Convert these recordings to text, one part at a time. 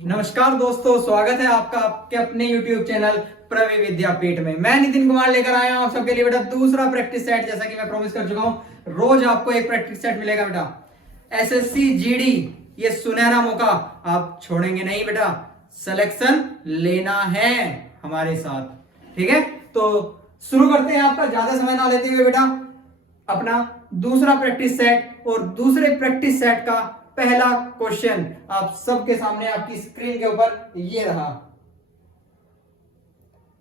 नमस्कार दोस्तों, स्वागत है आपका आपके अपने YouTube चैनल प्रवीण विद्यापीठ में। मैं नितिन कुमार लेकर आया हूं आप सबके लिए बेटा दूसरा प्रैक्टिस सेट। जैसा कि मैं प्रॉमिस कर चुका हूं, रोज आपको एक प्रैक्टिस सेट मिलेगा बेटा। एसएससी जीडी ये सुनहरा मौका आप छोड़ेंगे नहीं बेटा, सिलेक्शन लेना है हमारे साथ, ठीक है। तो शुरू करते हैं, आपका ज्यादा समय ना लेते हुए बेटा अपना दूसरा प्रैक्टिस सेट। और दूसरे प्रैक्टिस सेट का पहला क्वेश्चन आप सबके सामने आपकी स्क्रीन के ऊपर ये रहा,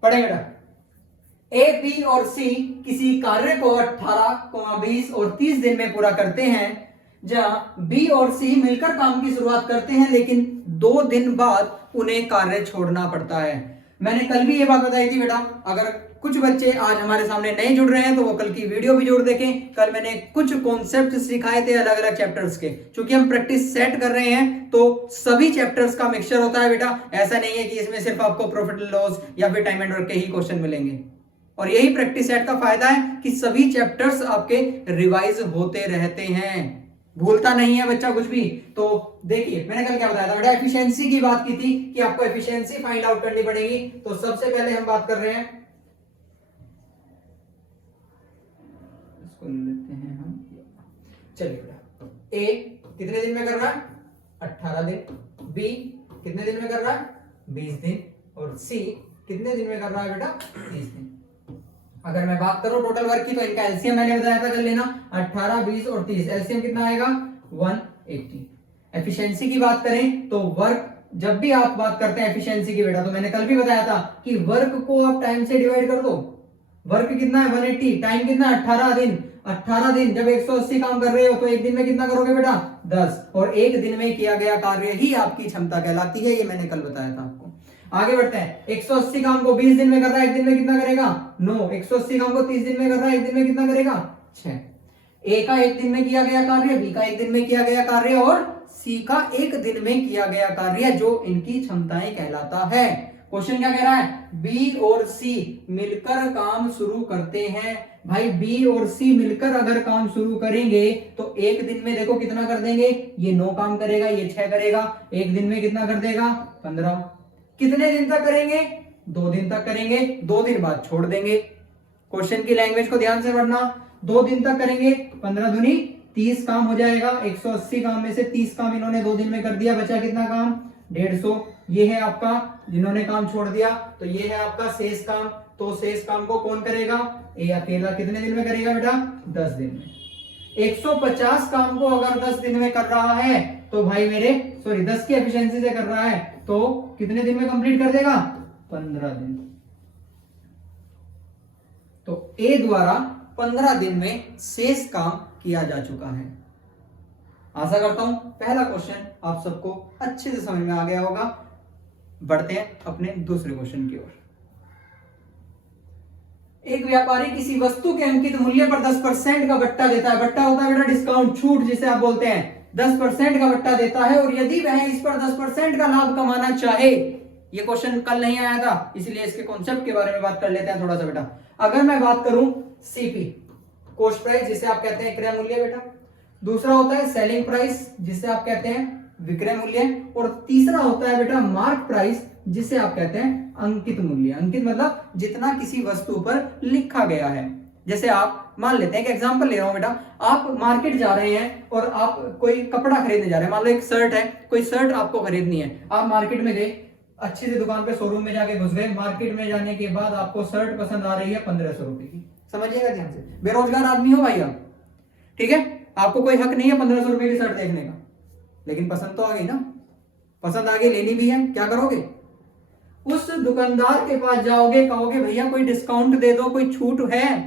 पढ़ेंगे बेटा। ए, बी और सी किसी कार्य को 18, 20 और 30 दिन में पूरा करते हैं, जहां बी और सी मिलकर काम की शुरुआत करते हैं, लेकिन 2 दिन बाद उन्हें कार्य छोड़ना पड़ता है। मैंने कल भी ये बात बताई थी बेटा, अगर कुछ बच्चे आज हमारे सामने नहीं जुड़ रहे हैं तो वो कल की वीडियो भी जरूर देखें। कल मैंने कुछ कॉन्सेप्ट सिखाए थे अलग अलग चैप्टर्स के। क्योंकि हम प्रैक्टिस सेट कर रहे हैं तो सभी चैप्टर्स का मिक्सचर होता है बेटा। ऐसा नहीं है कि इसमें सिर्फ आपको प्रॉफिट एंड लॉस या फिर टाइम एंड वर्क के ही क्वेश्चन मिलेंगे। और यही प्रैक्टिस सेट का फायदा है कि सभी चैप्टर्स आपके रिवाइज होते रहते हैं, भूलता नहीं है बच्चा कुछ भी। तो देखिए, मैंने कल क्या बताया था बेटा, एफिशिएंसी की बात की थी कि आपको एफिशिएंसी फाइंड आउट करनी पड़ेगी। तो सबसे पहले हम बात कर रहे हैं, इसको लेते हैं हम, चलिए बेटा। ए कितने दिन में कर रहा है? 18 दिन। बी कितने दिन में कर रहा है? 20 दिन। और सी कितने दिन में कर रहा है बेटा? 30 दिन। अगर मैं बात करूं टोटल वर्क की, तो इनका एलसीएम मैंने बताया था कर लेना, 18, 20 और 30। एलसीएम कितना आएगा? 180। एफिशिएंसी की बात करें तो वर्क, जब भी आप बात करते हैं एफिशिएंसी की बेटा, तो मैंने कल भी बताया था कि वर्क को आप टाइम से डिवाइड कर दो। वर्क कितना है? 180। टाइम कितना? 18 दिन। 18 दिन जब 180 काम कर रहे हो तो एक दिन में कितना करोगे बेटा? 10। और एक दिन में किया गया कार्य ही आपकी क्षमता कहलाती है, ये मैंने कल बताया था आपको। आगे बढ़ते हैं। 180 काम को 20 दिन में कर रहा है, एक दिन में कितना करेगा? 9। 180 काम को 30 दिन में कर रहा है, एक दिन में कितना करेगा? 6। ए का एक दिन में किया गया कार्य, बी का एक दिन में किया गया कार्य और सी का एक दिन में किया गया कार्य, जो इनकी क्षमताएं कहलाता है। क्वेश्चन क्या कह रहा है? बी और सी मिलकर काम शुरू करते हैं। भाई बी और सी मिलकर अगर काम शुरू करेंगे तो एक दिन में देखो कितना कर देंगे। ये 9 काम करेगा, ये 6 करेगा, एक दिन में कितना कर देगा? 15। कितने दिन तक करेंगे? 2 दिन तक करेंगे, 2 दिन बाद छोड़ देंगे। क्वेश्चन की लैंग्वेज को ध्यान से पढ़ना। 2 दिन तक करेंगे, 15 दूनी 30 काम हो जाएगा। 180 काम में से 30 काम इन्होंने 2 दिन में कर दिया, बचा कितना काम? 150। ये है आपका जिन्होंने काम छोड़ दिया, तो ये है आपका शेष काम। तो शेष काम को कौन करेगा? ए अकेला। कितने दिन में करेगा बेटा? 10 दिन में। 150 काम को अगर 10 दिन में कर रहा है तो भाई मेरे, सॉरी 10 की एफिशिएंसी से कर रहा है तो कितने दिन में कंप्लीट कर देगा? 15 दिन। तो ए द्वारा 15 दिन में शेष काम किया जा चुका है। आशा करता हूं पहला क्वेश्चन आप सबको अच्छे से समझ में आ गया होगा। बढ़ते हैं अपने दूसरे क्वेश्चन की ओर। एक व्यापारी किसी वस्तु के अंकित मूल्य पर 10% का बट्टा देता है। बट्टा होता है बेटा डिस्काउंट, छूट जिसे आप बोलते हैं। 10% का बट्टा देता है और यदि वह इस पर 10% का लाभ कमाना चाहे, ये क्वेश्चन कल नहीं आया था इसलिए इसके कॉन्सेप्ट के बारे में बात कर लेते हैं थोड़ा सा बेटा। अगर मैं बात करूं सीपी, कॉस्ट प्राइस जिसे आप कहते हैं क्रय मूल्य बेटा, दूसरा होता है सेलिंग प्राइस जिसे आप कहते हैं विक्रय मूल्य, और तीसरा होता है बेटा मार्क प्राइस जिसे आप कहते हैं अंकित मूल्य। अंकित मतलब जितना किसी वस्तु पर लिखा गया है। जैसे आप मान लेते हैं कि एग्जांपल ले रहा हूं बेटा, आप मार्केट जा रहे हैं और आप कोई कपड़ा खरीदने जा रहे हैं। मान लो एक शर्ट है, कोई शर्ट आपको खरीदनी है। आप मार्केट में गए, अच्छी सी दुकान पे शोरूम में जाके घुस गए। मार्केट में जाने के बाद आपको शर्ट पसंद आ रही है 1500 रुपए की। समझिएगा ध्यान से, बेरोजगार आदमी हो भाई आप, ठीक है, आपको कोई हक नहीं है 1500 रुपए की शर्ट देखने का, लेकिन पसंद तो आ गई ना, पसंद आ गई, लेनी भी है, क्या करोगे? उस दुकानदार के पास जाओगे, कहोगे भैया कोई डिस्काउंट दे दो, कोई छूट है।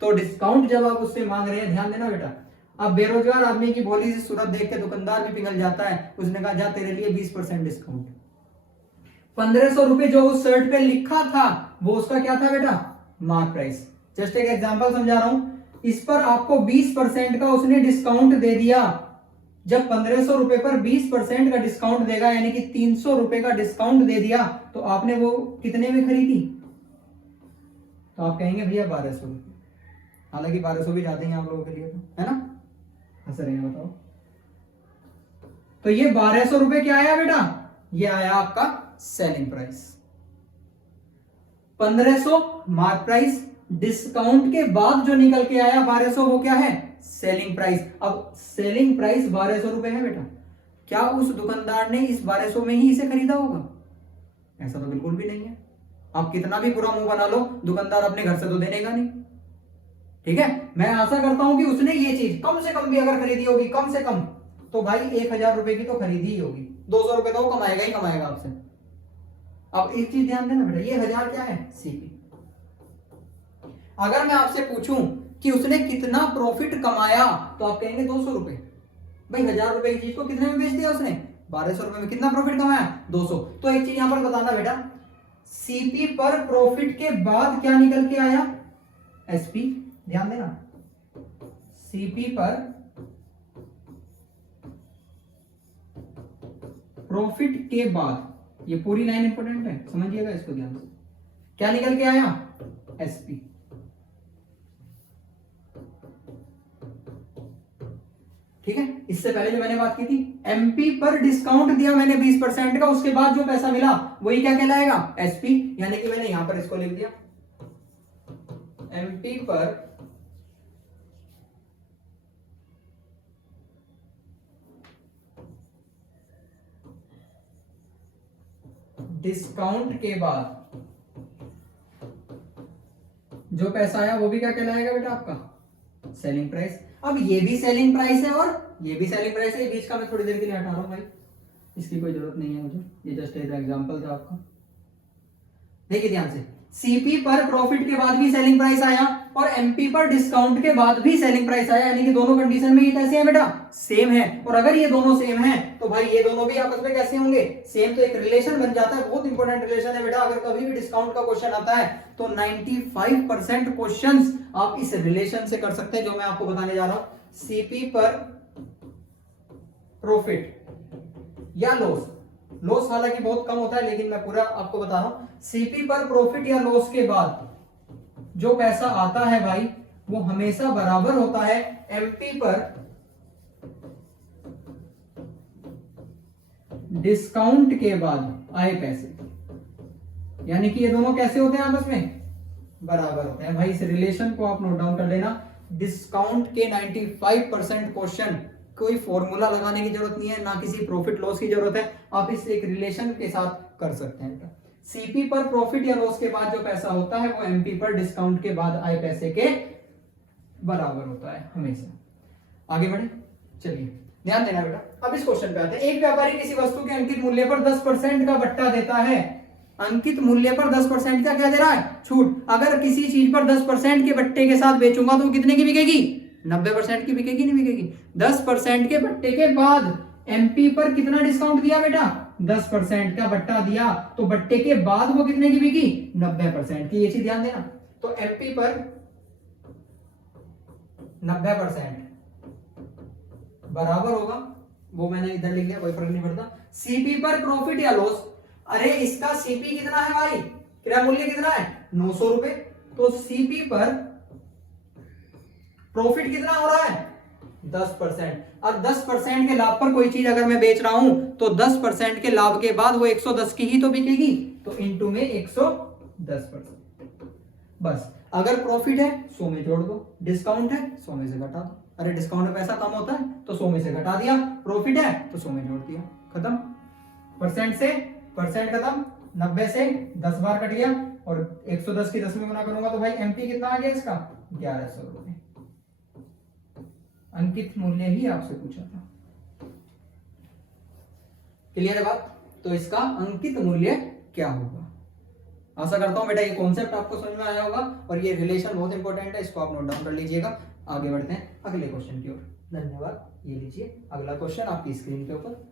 तो डिस्काउंट जब आप उससे मांग रहे हैं, ध्यान देना बेटा, अब बेरोजगार आदमी की भोली सी सूरत देख के दुकानदार भी पिघल जाता है। उसने कहा जा तेरे लिए 20% डिस्काउंट। 1500 रुपए जो उस शर्ट पे लिखा था वो उसका क्या था बेटा? Mark price. जस्ट एक एग्जांपल समझा रहा हूं, इस पर आपको 20% का उसने डिस्काउंट दे दिया। जब 1500 रुपए पर 20% का डिस्काउंट देगा, यानी कि 300 रुपए का डिस्काउंट दे दिया, तो आपने वो कितने में खरीदी? तो आप कहेंगे भैया 1200 रुपए। हालांकि 1200 भी जाते हैं आप लोगों के लिए, तो है ना, हंस रहे हैं, बताओ। तो ये 1200 रुपए क्या आया बेटा? ये आया आपका selling price. 1500 mark price, discount के बाद जो निकल के आया 1200 वो क्या है, सेलिंग प्राइस। अब सेलिंग प्राइस 1200 रुपए है बेटा, क्या उस दुकानदार ने इस 1200 में ही इसे खरीदा होगा? ऐसा तो बिल्कुल भी नहीं है। आप कितना भी बुरा मुंह बना लो, दुकानदार अपने घर से तो देने का नहीं। ठीक है, मैं आशा करता हूं कि उसने ये चीज कम से कम भी अगर खरीदी होगी, कम से कम तो भाई 1000 रुपए की तो खरीदी ही होगी, 200 रुपए तो वो कमाएगा ही कमाएगा आपसे। अब एक चीज ध्यान देना बेटा, ये 1000 क्या है, सीपी। अगर मैं आपसे पूछूं कि उसने कितना प्रॉफिट कमाया तो आप कहेंगे 200 रुपए। भाई 1000 रुपए की चीज को कितने में बेच दिया उसने, 1200 रुपए में। कितना प्रॉफिट कमाया, 200। तो एक चीज यहां पर बताना बेटा, सीपी पर प्रॉफिट के बाद क्या निकल के आया, एसपी। ध्यान देना, सीपी पर प्रॉफिट के बाद, ये पूरी लाइन इंपॉर्टेंट है, समझिएगा इसको ध्यान से, क्या निकल के आया, एसपी। ठीक है, इससे पहले जो मैंने बात की थी, एमपी पर डिस्काउंट दिया मैंने 20% का, उसके बाद जो पैसा मिला वही क्या कहलाएगा, एसपी। यानी कि मैंने यहां पर इसको लिख दिया, एमपी पर डिस्काउंट के बाद जो पैसा आया वो भी क्या कहलाएगा बेटा, आपका सेलिंग प्राइस। अब ये भी सेलिंग प्राइस है और ये भी सेलिंग प्राइस है, बीच का मैं थोड़ी देर के लिए हटा रहा हूं भाई, इसकी कोई जरूरत नहीं है मुझे, ये जस्ट एक एग्जांपल था आपका। देखिए ध्यान से, सीपी पर प्रॉफिट के बाद भी सेलिंग प्राइस आया और एमपी पर डिस्काउंट के बाद भी सेलिंग प्राइस आया, यानी कि दोनों कंडीशन में ये कैसे है बेटा, सेम है। और अगर ये दोनों सेम है तो भाई ये दोनों भी आपस में कैसे होंगे, सेम। तो एक रिलेशन बन जाता है, बहुत इंपॉर्टेंट रिलेशन है बेटा। अगर कभी भी डिस्काउंट का क्वेश्चन आता है तो 95% क्वेश्चंस आप इस रिलेशन से कर सकते हैं, जो मैं आपको बताने जा रहा हूं। सीपी पर प्रॉफिट या लॉस, लॉस हालांकि बहुत कम होता है, लेकिन मैं पूरा आपको बता रहा हूं। सीपी पर प्रॉफिट या लॉस के बाद जो पैसा आता है भाई, वो हमेशा बराबर होता है एमपी पर डिस्काउंट के बाद आए पैसे। यानी कि ये दोनों कैसे होते हैं, आपस में बराबर होते हैं। भाई इस रिलेशन को आप नोट डाउन कर लेना। डिस्काउंट के 95% क्वेश्चन कोई फॉर्मूला लगाने की जरूरत नहीं है, ना किसी प्रॉफिट लॉस की जरूरत है, आप इस एक रिलेशन के साथ कर सकते हैं। सीपी पर प्रॉफिट या लॉस के बाद जो पैसा होता है वो एमपी पर डिस्काउंट के बाद आए पैसे के बराबर होता है हमेशा। आगे बढ़े, चलिए ध्यान देना बेटा। अब इस क्वेश्चन पे आते हैं। एक व्यापारी किसी वस्तु के अंकित मूल्य पर 10% का बट्टा देता है। अंकित मूल्य पर 10% का क्या दे रहा है, छूट। अगर किसी चीज पर 10% के बट्टे के साथ बेचूंगा तो कितने की बिकेगी, 90% की बिकेगी, नहीं बिकेगी। 10% के बट्टे के बाद एमपी पर कितना डिस्काउंट दिया बेटा, 10% का बट्टा दिया, तो बट्टे के बाद वो कितने की बिकी, 90% की। ये चीज ध्यान देना। तो एमपी पर 90% बराबर होगा, वो मैंने इधर लिख दिया, कोई फर्क नहीं पड़ता। सीपी पर प्रॉफिट या लॉस, अरे इसका सीपी कितना है भाई, क्रय मूल्य कितना है, 900 रुपए। तो सीपी पर प्रॉफिट कितना हो रहा है, 10%। और 10% के लाभ पर कोई चीज अगर मैं बेच रहा हूं तो 10% के लाभ के बाद वो 110 की ही तो बिकेगी, तो इनटू में 110%। बस अगर प्रॉफिट है 100 में जोड़ दो, डिस्काउंट है 100 में से घटा दो। अरे डिस्काउंट में पैसा कम होता है तो 100 में से घटा दिया, प्रॉफिट है तो 100 में जोड़ दिया, खत्म। परसेंट से परसेंट खत्म, 90 से 10 बार कट गया, और 110 की 10 में गुना करूंगा तो भाई एमपी कितना आ गया इसका, 1100 रुपए। अंकित मूल्य ही आपसे पूछा था, क्लियर है बात। तो इसका अंकित मूल्य क्या होगा। आशा करता हूं बेटा ये कॉन्सेप्ट आपको समझ में आया होगा, और ये रिलेशन बहुत इंपॉर्टेंट है, इसको आप नोट डाउन कर लीजिएगा। आगे बढ़ते हैं अगले क्वेश्चन की ओर। धन्यवाद। ये लीजिए अगला क्वेश्चन आपकी स्क्रीन के ऊपर।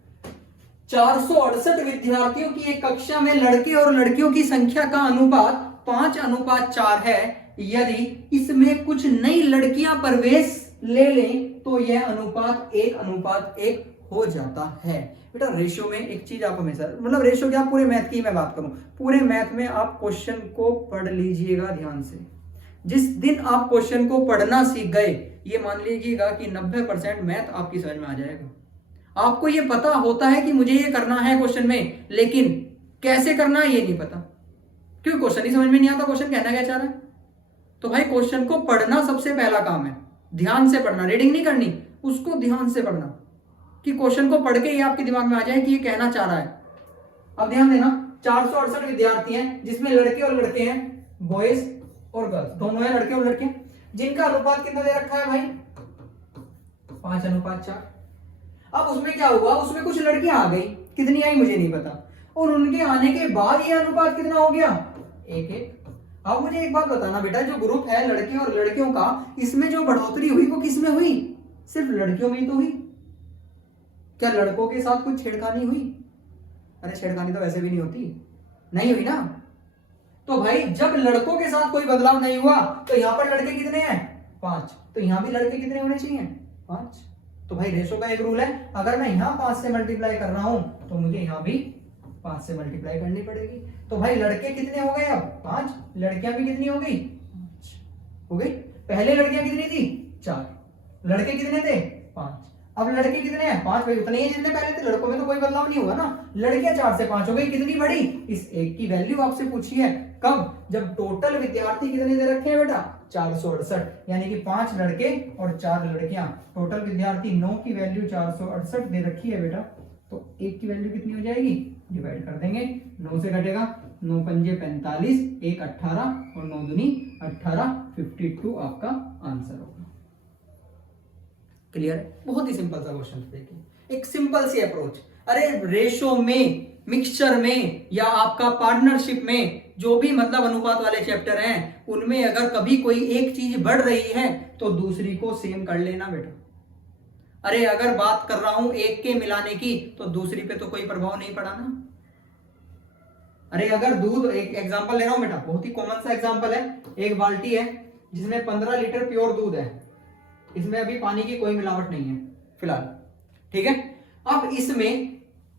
468 विद्यार्थियों की एक कक्षा में लड़के और लड़कियों की संख्या का अनुपात 5:4 है। यदि इसमें कुछ नई लड़कियां प्रवेश ले लें तो यह अनुपात 1:1 हो जाता है। बेटा रेशियो में एक चीज आप हमेशा, मतलब रेशियो क्या, पूरे मैथ की मैं बात करूं, पूरे मैथ में आप क्वेश्चन को पढ़ लीजिएगा ध्यान से। जिस दिन आप क्वेश्चन को पढ़ना सीख गए, ये मान लीजिएगा कि 90% मैथ आपकी समझ में आ जाएगा। आपको ये पता होता है कि मुझे ये करना है क्वेश्चन में, लेकिन कैसे करना है ये नहीं पता, क्योंकि क्वेश्चन ही समझ में नहीं आता क्वेश्चन कहना क्या चाह रहा है। तो भाई क्वेश्चन को पढ़ना सबसे पहला काम है, ध्यान से पढ़ना, रीडिंग नहीं करनी, उसको ध्यान से पढ़ना कि क्वेश्चन को पढ़ के ही आपके दिमाग में आ जाए कि ये कहना चाह रहा है। अब ध्यान देना, 468 विद्यार्थी हैं जिसमें लड़के और लड़के हैं, बॉयज और गर्ल्स दोनों हैं, लड़के और लड़के, जिनका अनुपात कितना दे रखा है भाई 5:4। अब उसमें क्या हुआ, उसमें कुछ लड़कियां आ गई, कितनी आई मुझे नहीं पता, और उनके आने के बाद ये अनुपात कितना हो गया 1:1। अब मुझे एक बात बताना बेटा, जो ग्रुप है लड़के और लड़कियों का, इसमें जो बढ़ोतरी हुई वो किसमें हुई, सिर्फ लड़कियों में ही तो हुई, क्या लड़कों के साथ कुछ छेड़खानी हुई? अरे छेड़खानी तो वैसे भी नहीं होती, नहीं हुई ना। तो भाई जब लड़कों के साथ कोई बदलाव नहीं हुआ तो यहां पर लड़के कितने हैं 5, तो यहां भी लड़के कितने होने चाहिए 5। तो भाई रेशो का एक रूल है, अगर मैं यहां 5 से मल्टीप्लाई कर रहा हूं तो मुझे यहां भी 5 से मल्टीप्लाई करनी पड़ेगी। तो भाई लड़के कितने हो गए अब 5, लड़कियां भी कितनी हो गई 5 हो गई। पहले लड़कियां कितनी थी 4, लड़के कितने थे 5, अब लड़के कितने हैं 5, भाई उतने ही जितने पहले थे, लड़कों में तो कोई बदलाव नहीं हुआ ना। लड़कियां 4 से 5 हो गई, कितनी बढ़ी, इस एक की वैल्यू आपसे पूछी है कब, जब टोटल विद्यार्थी कितने दे रखे हैं बेटा 468, यानी कि 5 लड़के और 4 लड़कियां, टोटल विद्यार्थी 9 की वैल्यू 468 दे रखी है बेटा। तो 1 की वैल्यू कितनी हो जाएगी, डिवाइड कर देंगे, 9 से कटेगा, 9 पंजे 45, 1 18 और 9 दूनी 18, 52 आपका आंसर होगा। क्लियर है, बहुत ही सिंपल सा क्वेश्चन। देखिए एक सिंपल सी अप्रोच, अरे रेशो में, मिक्सचर में या आपका पार्टनरशिप में, जो भी मतलब अनुपात वाले चैप्टर हैं उनमें अगर कभी कोई एक चीज बढ़ रही है तो दूसरी को सेम कर लेना बेटा। अरे अगर बात कर रहा हूं एक के मिलाने की तो दूसरी पे तो कोई प्रभाव नहीं पड़ा ना। अरे अगर दूध, एक एग्जांपल ले रहा हूं बेटा, बहुत ही कॉमन सा एग्जांपल है, एक बाल्टी है जिसमें 15 लीटर प्योर दूध है, इसमें अभी पानी की कोई मिलावट नहीं है फिलहाल, ठीक है। अब इसमें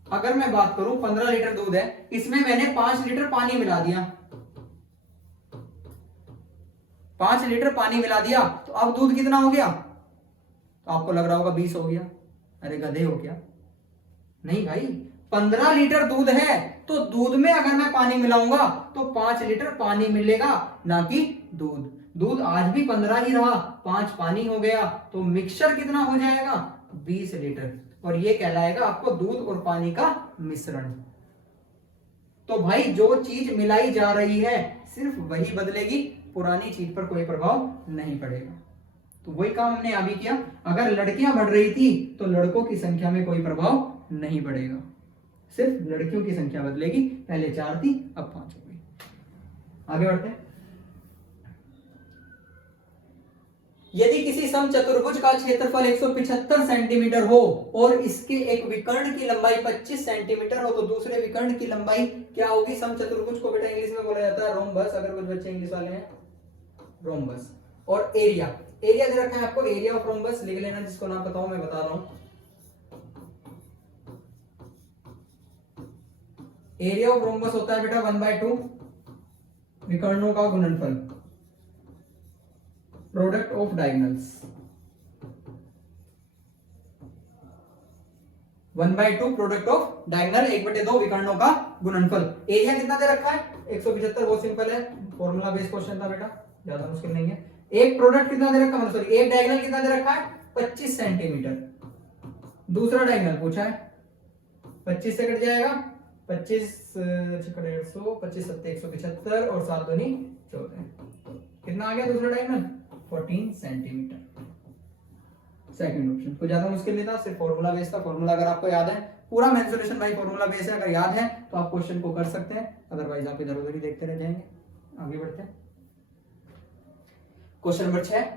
अगर मैं बात करूं 15 लीटर दूध है, इसमें मैंने 5 लीटर पानी मिला दिया, 5 लीटर पानी मिला दिया, तो अब दूध कितना हो गया, तो आपको लग रहा होगा 20 हो गया। अरे गधे हो क्या, नहीं भाई 15 लीटर दूध है तो दूध में अगर मैं पानी मिलाऊंगा तो 5 लीटर पानी मिलेगा, ना कि दूध। दूध आज भी 15 ही रहा, 5 पानी हो गया, तो मिक्सचर कितना हो जाएगा 20 लीटर, और ये कहलाएगा आपको दूध और पानी का मिश्रण। तो भाई जो चीज मिलाई जा रही है सिर्फ वही बदलेगी, पुरानी चीज पर कोई प्रभाव नहीं पड़ेगा। तो वही काम हमने अभी किया, अगर लड़कियां बढ़ रही थी तो लड़कों की संख्या में कोई प्रभाव नहीं पड़ेगा, सिर्फ लड़कियों की संख्या बदलेगी, पहले 4 थी अब 5 हो गई। आगे बढ़ते हैं। यदि किसी समचतुर्भुज का क्षेत्रफल 175 सेंटीमीटर हो और इसके एक विकर्ण की लंबाई 25 सेंटीमीटर हो तो दूसरे विकर्ण की लंबाई क्या होगी। समचतुर्भुज को बेटा इंग्लिश में बोला जाता है रोम्बस, अगर कुछ बच्चे इंग्लिश वाले हैं रोम्बस। और एरिया, एरिया दे रखा है आपको, एरिया ऑफ रोम्बस लिख लेना, जिसको ना पता हो मैं बता रहा हूं। एरिया ऑफ रोम्बस होता है बेटा 1/2 विकर्णों का गुणनफल, product of diagonals, 1/2 product of diagonal, 1/2 विकर्णों का गुणनफल। एरिया कितना दे रखा है 175, बहुत सिंपल है, फॉर्मूला बेस्ड क्वेश्चन था बेटा, ज्यादा मुश्किल नहीं है। एक प्रोडक्ट कितना दे रखा है, सॉरी एक डायगोनल कितना दे रखा है 25 सेंटीमीटर, दूसरा डायगोनल पूछा है 25 से कट जाएगा, 25 150, 25 7 175 और 7 दूनी 14, कितना आ गया दूसरा डायगोनल 14 सेंटीमीटर। सेकंड ऑप्शन कोई ज्यादा मुश्किल नहीं था, सिर्फ फॉर्मूला बेस था। फॉर्मूला अगर आपको याद है, पूरा मेंसुरेशन भाई फॉर्मूला बेस है, अगर याद है तो आप क्वेश्चन को कर सकते हैं, अदरवाइज आप इधर उधर ही देखते रह जाएंगे। आगे बढ़ते हैं, क्वेश्चन नंबर 6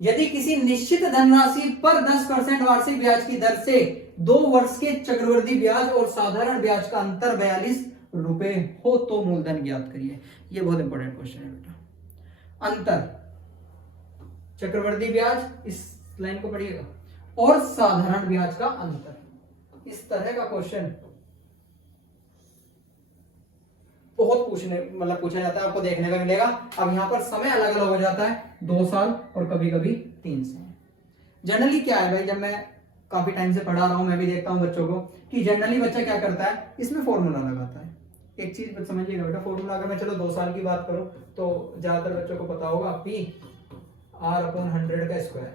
यदि किसी निश्चित धनराशि पर 10% वार्षिक ब्याज की दर से 2 वर्ष के चक्रवृद्धि ब्याज और साधारण ब्याज का अंतर 42 रुपए हो तो मूलधन ज्ञात करिए। ये बहुत इंपॉर्टेंट क्वेश्चन है बेटा। अंतर, चक्रवृद्धि ब्याज, इस लाइन को पढ़िएगा, और साधारण ब्याज का अंतर, इस तरह का क्वेश्चन बहुत पूछा जाता है, आपको देखने को मिलेगा। अब यहाँ पर समय अलग अलग हो जाता है, 2 साल और कभी कभी 3 साल। जनरली क्या है भाई, जब मैं काफी टाइम से पढ़ा रहा हूं, मैं भी देखता हूं बच्चों को कि जनरली बच्चा क्या करता है, इसमें फॉर्मूला लगाता है। एक चीज समझिएगा बेटा, फॉर्मूला अगर मैं चलो 2 साल की बात करूं तो ज्यादातर बच्चों को पता होगा पी आर अपॉन 100 का स्क्वायर,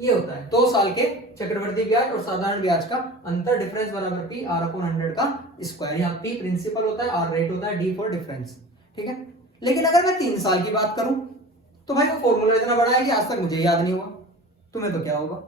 ये होता है 2 साल के चक्रवर्ती ब्याज और साधारण ब्याज का अंतर, डिफरेंस बराबर पी आर अपॉन 100 का स्क्वायर। यहाँ पी प्रिंसिपल होता है, आर रेट होता है, डी फॉर डिफरेंस, ठीक है। लेकिन अगर मैं 3 साल की बात करूं तो भाई वो फॉर्मूला इतना बड़ा है कि आज तक मुझे याद नहीं हुआ, तुम्हें तो क्या होगा,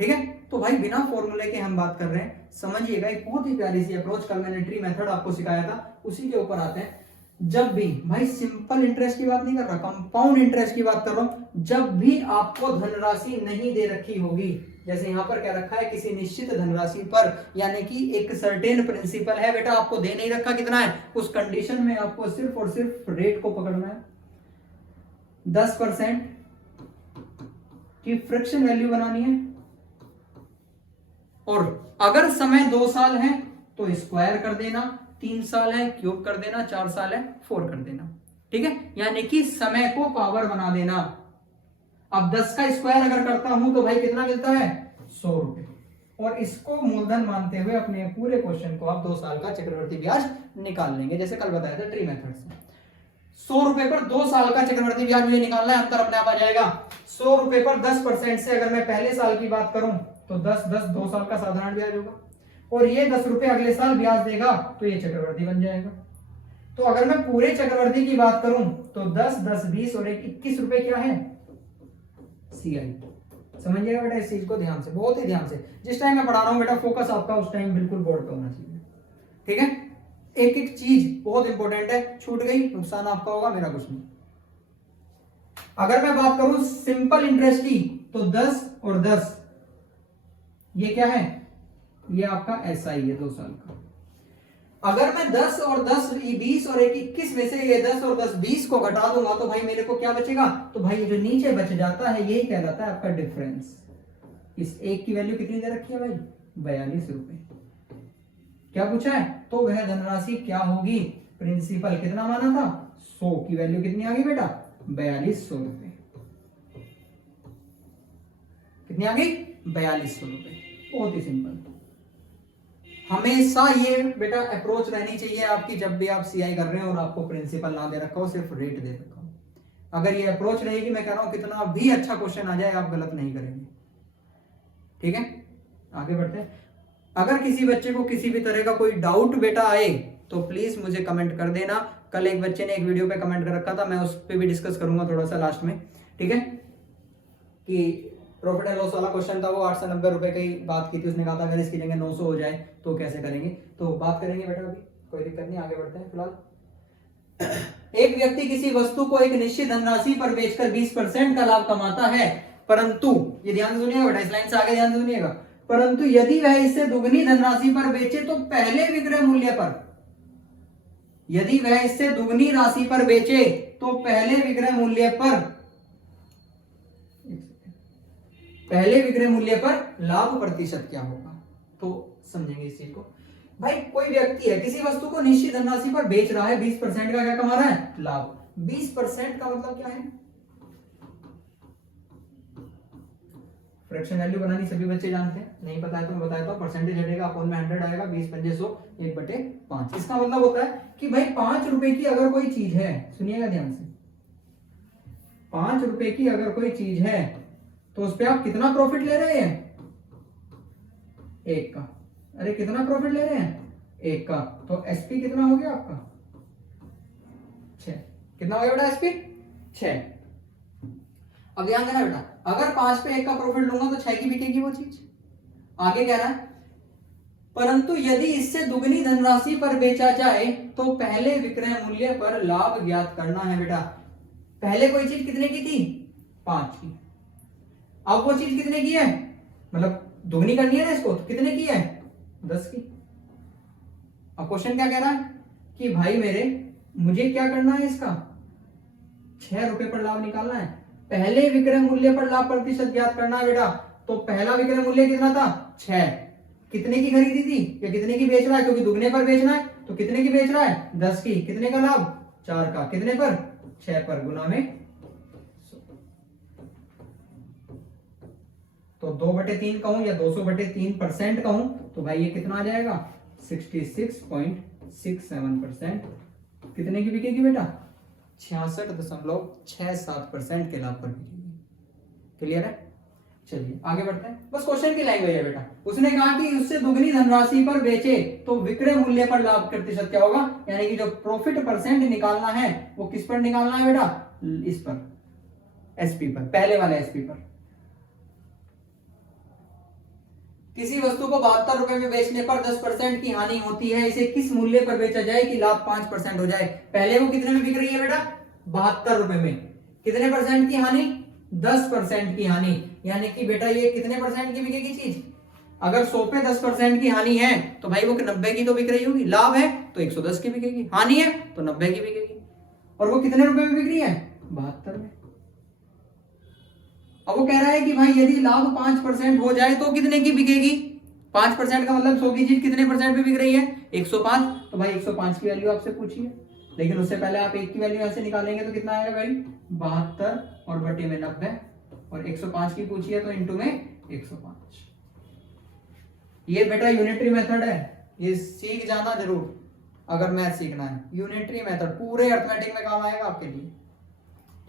ठीक है। तो भाई बिना फॉर्मूले के हम बात कर रहे हैं, समझिएगा। एक बहुत ही प्यारी सी अप्रोच कल मैंने ट्री मेथड आपको सिखाया था, उसी के ऊपर आते हैं। जब भी भाई सिंपल इंटरेस्ट की बात नहीं कर रहा, कंपाउंड इंटरेस्ट की बात कर रहा हूं, जब भी आपको धनराशि नहीं दे रखी होगी, जैसे यहां पर क्या रखा है, किसी निश्चित धनराशि पर, यानी कि एक सर्टेन प्रिंसिपल है बेटा, आपको दे नहीं रखा कितना है, उस कंडीशन में आपको सिर्फ और सिर्फ रेट को पकड़ना है। 10% की फ्रिक्शन वैल्यू बनानी है, और अगर समय 2 साल है तो स्क्वायर कर देना, 3 साल है क्यूब कर देना, 4 साल है 4 कर देना, ठीक है। यानी कि समय को पावर बना देना। अब 10 का स्क्वायर अगर करता हूं तो भाई कितना मिलता है, 100 रुपए, और इसको मूलधन मानते हुए अपने पूरे क्वेश्चन को आप 2 साल का चक्रवर्ती ब्याज निकाल लेंगे, जैसे कल बताया था ट्री मेथड से। 100 रुपए पर 2 साल का चक्रवर्ती ब्याज मुझे निकालना है, अंतर अपने आप आ जाएगा। 100 रुपए पर 10% से अगर मैं पहले साल की बात करूं तो 10 2 साल का साधारण ब्याज होगा, और ये 10 रुपए अगले साल ब्याज देगा तो ये चक्रवर्ती बन जाएगा। तो अगर मैं पूरे चक्रवर्ती की बात करूं तो 10 10 20 और 21 रुपए क्या है, सीआई। समझिएगा बेटा इस चीज को ध्यान से, बहुत ही ध्यान से। जिस टाइम मैं पढ़ा रहा हूं बेटा, फोकस आपका उस टाइम बिल्कुल बोर्ड पे होना चाहिए, ठीक है। एक एक चीज बहुत इंपॉर्टेंट है, छूट गई नुकसान आपका होगा, मेरा कुछ नहीं। अगर मैं बात करूं सिंपल इंटरेस्ट की तो 10 और 10 ये क्या है, ये आपका एसआई है 2 साल का। अगर मैं 10 और 10 20 और 21 में से ये 10 और 10 20 को घटा दूंगा तो भाई मेरे को क्या बचेगा, तो भाई जो नीचे बच जाता है यही कहलाता है आपका डिफरेंस। इस एक की वैल्यू कितनी दे रखी है भाई, 42 रुपए। क्या पूछा है, तो वह धनराशि क्या होगी, प्रिंसिपल कितना माना था, 100 की वैल्यू कितनी आ गई बेटा, 4200 रुपए। कितनी आ गई, 4200 रुपए। बहुत ही सिंपल। हमेशा ये बेटा अप्रोच रहनी चाहिए आपकी, जब भी आप सीआई कर रहे हो और आपको प्रिंसिपल ना दे रखा हो, सिर्फ रेट दे रखा हो। अगर ये अप्रोच रहेगी, मैं कह रहा हूं कितना भी अच्छा क्वेश्चन आ जाए आप गलत नहीं करेंगे, ठीक है। आगे बढ़ते हैं। अगर किसी बच्चे को किसी भी तरह का कोई डाउट बेटा आए तो प्लीज मुझे कमेंट कर देना। कल एक बच्चे ने एक वीडियो पे कमेंट कर रखा था, मैं उस पर भी डिस्कस करूंगा थोड़ा सा लास्ट में, ठीक है। कि प्रॉफिट एंड लॉस वाला क्वेश्चन था, वो 8 से 90 रुपए की बात की थी, उसने कहा था अगर इसकी जगह 900 हो जाए तो कैसे करेंगे, तो बात करेंगे बेटा अभी, कोई दिक्कत नहीं, आगे बढ़ते हैं। फिलहाल एक व्यक्ति किसी वस्तु को एक निश्चित धनराशि पर बेचकर 20% का लाभ कमाता है, परंतु ये ध्यान से सुनिएगा बेटा, इस लाइन से आगे ध्यान से सुनिएगा, परंतु यदि वह इससे दुगनी धनराशि पर बेचे तो पहले विक्रय मूल्य पर, यदि वह इससे दुगनी राशि पर बेचे तो पहले विक्रय मूल्य पर, पहले विक्रय मूल्य पर लाभ प्रतिशत क्या होगा, तो समझेंगे इस चीज को। भाई कोई व्यक्ति है किसी वस्तु को निश्चित धनराशि पर बेच रहा है, 20% का क्या कमा रहा है, लाभ। 20% का मतलब क्या है, फ्रैक्शन वैल्यू बनानी सभी बच्चे जानते हैं, नहीं पता है तो मैं बताता हूं। परसेंटेज हटेगा, अपॉन में 100 आएगा, 20 पंजे 100, 1/5। इसका मतलब होता है कि भाई 5 रुपए की अगर कोई चीज है, सुनिएगा ध्यान से, 5 रुपए की अगर कोई चीज है तो उस पर आप कितना प्रॉफिट ले रहे हैं, 1 का। अरे कितना प्रॉफिट ले रहे हैं, 1 का। तो एसपी कितना हो गया आपका, 6। कितना हो गया बेटा एसपी, 6। अब ध्यान देना बेटा, अगर 5 पे 1 का प्रॉफिट लूंगा तो 6 की बिकेगी वो चीज। आगे कह रहा है, परंतु यदि इससे दुगनी धनराशि पर बेचा जाए तो पहले विक्रय मूल्य पर लाभ ज्ञात करना है बेटा। पहले कोई चीज कितने की थी, 5 की, अब वो चीज कितने की है, मतलब दुगनी करनी है ना इसको, तो कितने की है, 10 की। अब क्वेश्चन क्या कह रहा है कि भाई मुझे क्या करना है, इसका 6 रुपए पर लाभ निकालना है, पहले विक्रय मूल्य पर लाभ प्रतिशत ज्ञात करना है बेटा। तो पहला विक्रय मूल्य कितना था, 6। कितने की खरीदी थी या कितने की बेच रहा है, क्योंकि दुगने पर बेचना है, तो कितने की बेच रहा है, 10 की। कितने का लाभ, 4 का। कितने पर, 6 पर, गुना में। तो तो 2/3 कहूं या 200/3% कहूं तो भाई ये कितना आ जाएगा 66.67%। कितने की बिकेगी बेटा 66.67% के लाभ पर बिकेगी। क्लियर है? चलिए आगे बढ़ते हैं। बस क्वेश्चन की लैंग्वेज है बेटा। उसने कहा कि उससे दुगनी धनराशि पर बेचे तो विक्रय मूल्य पर लाभ प्रतिशत क्या होगा, यानी कि जो प्रॉफिट परसेंट निकालना है वो किस पर निकालना है बेटा, इस पर एसपी पर, पहले वाले एसपी पर। किसी वस्तु को 72 रुपए में बेचने पर 10% की हानि होती है, इसे किस मूल्य पर बेचा जाए कि लाभ 5% हो जाए। पहले वो कितने में बिक रही है बेटा 72 रुपए में, कितने परसेंट की हानि 10% की हानि, यानी कि बेटा ये कितने परसेंट की बिकेगी चीज, अगर 100 पे 10% की हानि है तो भाई वो 90 की तो बिक रही होगी, लाभ है तो 110 की बिकेगी, हानि है तो 90 की बिकेगी। और वो कितने रुपए में बिक रही है 72 में। अब वो कह रहा है कि भाई यदि लाभ 5% हो जाए तो कितने की बिकेगी, 5% का मतलब 100 की चीज कितने परसेंट पे बिक रही है 105, तो भाई 105 की वैल्यू आपसे पूछी है, लेकिन उससे पहले आप 1 की वैल्यू यहां से निकालेंगे तो कितना आएगा भाई 72 और बटे में 90, और 105 की पूछी है तो इंटू में 105। ये बेटा यूनिटरी मेथड है, ये सीख जाना जरूर अगर मैथ सीखना है। यूनिटरी मेथड पूरे अर्थमेटिक में काम आएगा आपके लिए,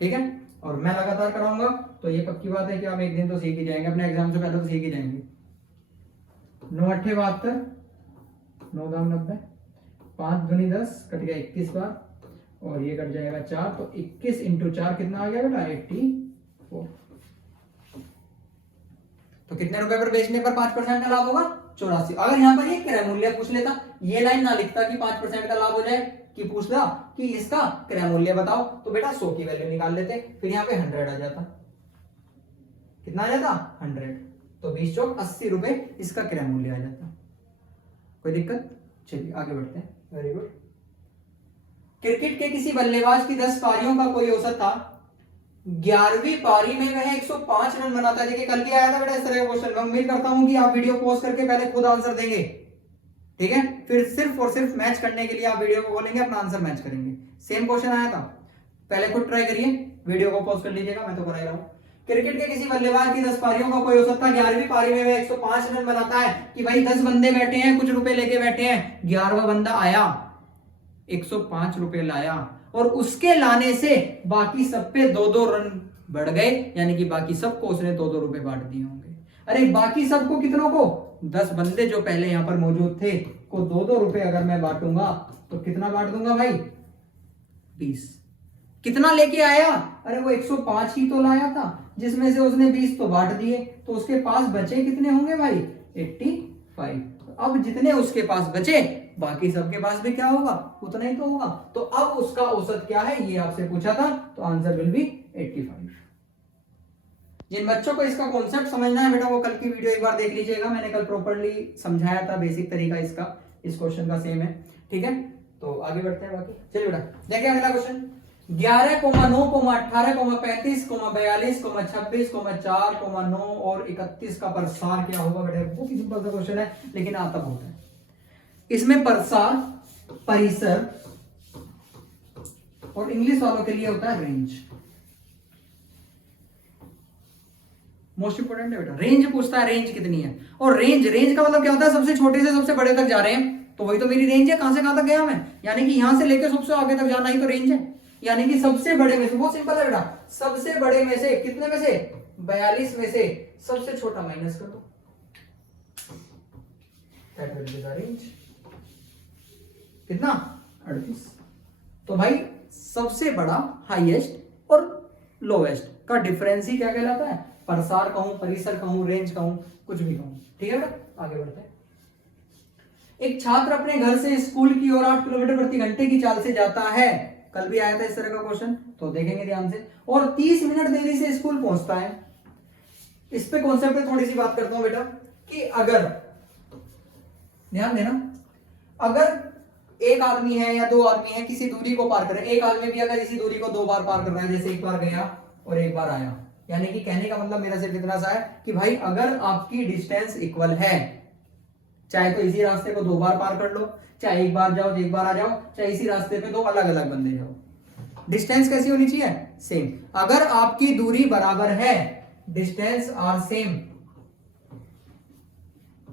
ठीक है। और मैं लगातार कराऊंगा तो ये पक्की बात है कि आप एक दिन तो सीख ही जाएंगे, अपने एग्जाम से पहले तो सीख ही जाएंगे। 9 8 72, 9 दाम 90, 5 दूनी 10, कट गया 21 बार, और ये कट जाएगा 4, तो 21 इंटू 4 कितना आ गया बेटा 84। तो कितने रुपए पर बेचने पर 5% का लाभ होगा 84। अगर यहाँ पर ये क्रय मूल्य पूछ लेता, ये लाइन ना लिखता कि 5% का लाभ हो जाए, कि पूछता कि इसका क्रय मूल्य बताओ, तो बेटा 100 की वैल्यू निकाल लेते, फिर यहाँ पे 100 आ जाता। कितना आ जाता 100, तो 20 चौक 80 रुपए इसका क्रय मूल्य आ जाता। कोई दिक्कत? चलिए आगे बढ़ते हैं। Very good. क्रिकेट के किसी बल्लेबाज की 10 पारियों का कोई औसत था, 11वीं पारी में वह 105 रन बनाता है। देखिए कल भी आया था बेटा इस तरह का क्वेश्चन, मैं उम्मीद करता हूं कि आप वीडियो पॉज करके पहले खुद आंसर देंगे, ठीक है, फिर सिर्फ और सिर्फ मैच करने के लिए आप वीडियो को खोलेंगे, अपना आंसर मैच करेंगे। सेम क्वेश्चन आया था, पहले खुद ट्राई करिए, वीडियो को पॉज कर लीजिएगा, मैं तो कर रहा हूं। क्रिकेट के किसी बल्लेबाज की 10 पारियों का कोई औसत था, 11वीं पारी में वह 105 रन बनाता है। कि भाई 10 बंदे बैठे हैं, कुछ रुपए लेके बैठे हैं, 11वां बंदा आया 105 रुपए लाया, और उसके लाने से बाकी सब पे 2-2 रन बढ़ गए, यानी कि बाकी सबको उसने 2-2 रुपए बांट दिए होंगे। अरे बाकी सबको कितनों को, 10 बंदे जो पहले यहां पर मौजूद थे को 2-2 रुपए अगर मैं बांटूंगा तो कितना बांट दूंगा भाई 20। कितना लेके आया, अरे वो 105 ही तो लाया था, जिसमें से उसने 20 तो बांट दिए, तो उसके पास बचे कितने होंगे भाई 85। अब जितने उसके पास बचे बाकी सबके पास भी क्या होगा उतना ही तो होगा। तो अब उसका औसत क्या है ये आपसे पूछा था, तो आंसर विल बी 85। जिन बच्चों को इसका कॉन्सेप्ट समझना है बेटा वो कल की वीडियो एक बार देख लीजिएगा, मैंने कल प्रॉपर्ली समझाया था, बेसिक तरीका इसका इस क्वेश्चन का सेम है, ठीक है। तो आगे बढ़ते हैं बाकी। चलिए बेटा देखिए अगला क्वेश्चन, 11, 9, 18, 35, 42, 26, 4, 9 और 31 का परसार क्या होगा बेटा। बहुत ही सिंपल सा क्वेश्चन है लेकिन आता बहुत है। इसमें परसार, परिसर और इंग्लिश वालों के लिए होता है रेंज। मोस्ट इंपोर्टेंट है बेटा, रेंज पूछता है रेंज कितनी है, और रेंज का मतलब क्या होता है, सबसे छोटे से सबसे बड़े तक जा रहे हैं, तो वही तो मेरी रेंज है, कहां से कहां तक गया मैं, यानी कि यहां से लेकर सबसे आगे तक जाना ही तो रेंज है। यानी कि सबसे बड़े में से, बहुत सिंपल है बेटा, सबसे बड़े में से कितने में से 42 में से सबसे छोटा माइनस कर दो, that will be the range. कितना 38। तो भाई सबसे बड़ा हाईएस्ट और लोवेस्ट का डिफरेंस ही क्या कहलाता है, प्रसार कहूं, परिसर कहूं, रेंज कहूं, कुछ भी कहूं, ठीक है बेटा। आगे बढ़ते हैं। एक छात्र अपने घर से स्कूल की ओर 8 किलोमीटर प्रति घंटे की चाल से जाता है, कल भी आया था इस तरह का क्वेश्चन, तो देखेंगे ध्यान से, और 30 मिनट देरी से स्कूल पहुंचता है। इस पे कॉन्सेप्ट पे थोड़ी सी बात करता हूं बेटा, कि अगर ध्यान देना, अगर एक आदमी है या 2 आदमी है किसी दूरी को पार कर रहे हैं, एक आदमी भी अगर इसी दूरी को 2 बार पार कर रहा है, जैसे एक बार गया और एक बार आया, यानी कि कहने का मतलब मेरा सिर्फ इतना सा है कि भाई अगर आपकी डिस्टेंस इक्वल है, चाहे तो इसी रास्ते को 2 बार पार कर लो, चाहे एक बार जाओ एक बार आ जाओ, चाहे इसी रास्ते पे 2 अलग अलग बंदे जाओ, डिस्टेंस कैसी होनी चाहिए सेम। अगर आपकी दूरी बराबर है, डिस्टेंस आर सेम,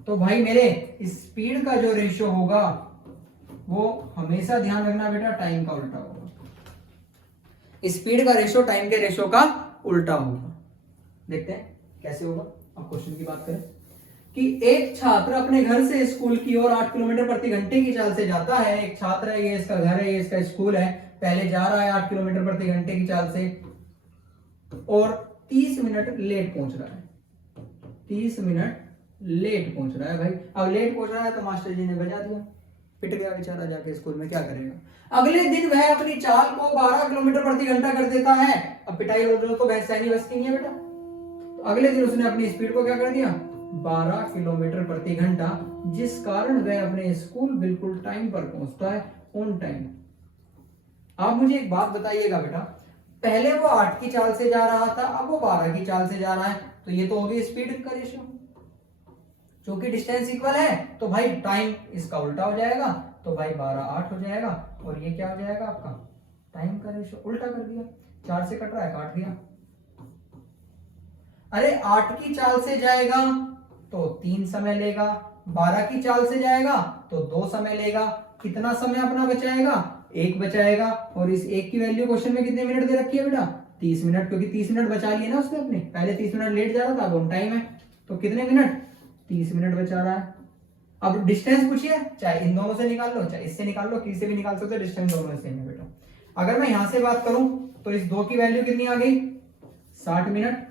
तो भाई मेरे स्पीड का जो रेशियो होगा वो हमेशा ध्यान रखना बेटा टाइम का उल्टा होगा। स्पीड का रेशियो टाइम के रेशियो का उल्टा होगा। देखते हैं कैसे होगा। अब क्वेश्चन की बात करें कि एक छात्र अपने घर से स्कूल की ओर 8 किलोमीटर प्रति घंटे की चाल से जाता है। एक छात्र है, ये इसका घर है, ये इसका स्कूल है, पहले जा रहा है 8 किलोमीटर प्रति घंटे की चाल से और 30 मिनट लेट पहुंच रहा है। 30 मिनट लेट पहुंच रहा है भाई। अब लेट पहुंच रहा है तो मास्टर जी ने बजा दिया, पिट गया बेचारा जाके स्कूल में, क्या करेगा। अगले दिन वह अपनी चाल को 12 किलोमीटर प्रति घंटा कर देता है। अब पिटाई हो तो भैंस सैनी बस की नहीं है बेटा। तो अगले दिन उसने अपनी स्पीड को क्या कर दिया, 12 किलोमीटर प्रति घंटा, जिस कारण वह अपने स्कूल बिल्कुल टाइम पर पहुंचता है, ऑन टाइम। आप मुझे एक बात बताइएगा बेटा, पहले वो 8 की चाल से जा रहा था, अब वो 12 की चाल से जा रहा है, तो ये तो होगी स्पीड का रेशियो। क्योंकि डिस्टेंस इक्वल है तो भाई टाइम इसका उल्टा हो जाएगा, तो भाई 12 8 हो जाएगा और ये क्या हो जाएगा आपका टाइम का रेशियो। उल्टा कर दिया, 4 से कट रहा है, काट दिया। अरे 8 की चाल से जाएगा तो 3 समय लेगा, 12 की चाल से जाएगा तो 2 समय लेगा। कितना समय अपना बचाएगा, 1 बचाएगा। और इस 1 की वैल्यू क्वेश्चन में कितने मिनट दे रखी है बेटा, 30 मिनट, क्योंकि 30 मिनट बचा लिए ना उसने अपने, पहले 30 मिनट लेट जा रहा था, अब ऑन टाइम है, तो कितने मिनट, 30 मिनट बचा रहा है। अब डिस्टेंस पूछिए, चाहे इन दोनों से निकाल लो, चाहे इससे निकाल लो, किसी से भी निकाल सकते हो, डिस्टेंस दोनों में सेम है बेटा। अगर मैं यहां से बात करूं तो इस 2 की वैल्यू कितनी आ गई, 60 मिनट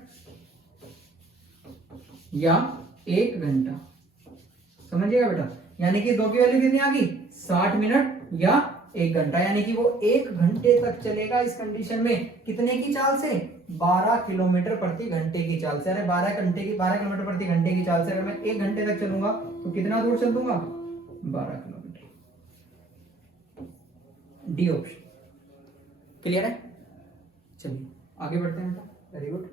या 1 घंटा, समझिएगा बेटा। यानी कि 2 की वैल्यू कितनी आ गई, 60 मिनट या 1 घंटा, यानी कि वो 1 घंटे तक चलेगा इस कंडीशन में। कितने की चाल से, 12 किलोमीटर प्रति घंटे की चाल से। अरे 12 किलोमीटर प्रति घंटे की चाल से अगर मैं 1 घंटे तक चलूंगा तो कितना दूर चल दूंगा, 12 किलोमीटर। डी ऑप्शन क्लियर है। चलिए आगे बढ़ते हैं बेटा, वेरी गुड।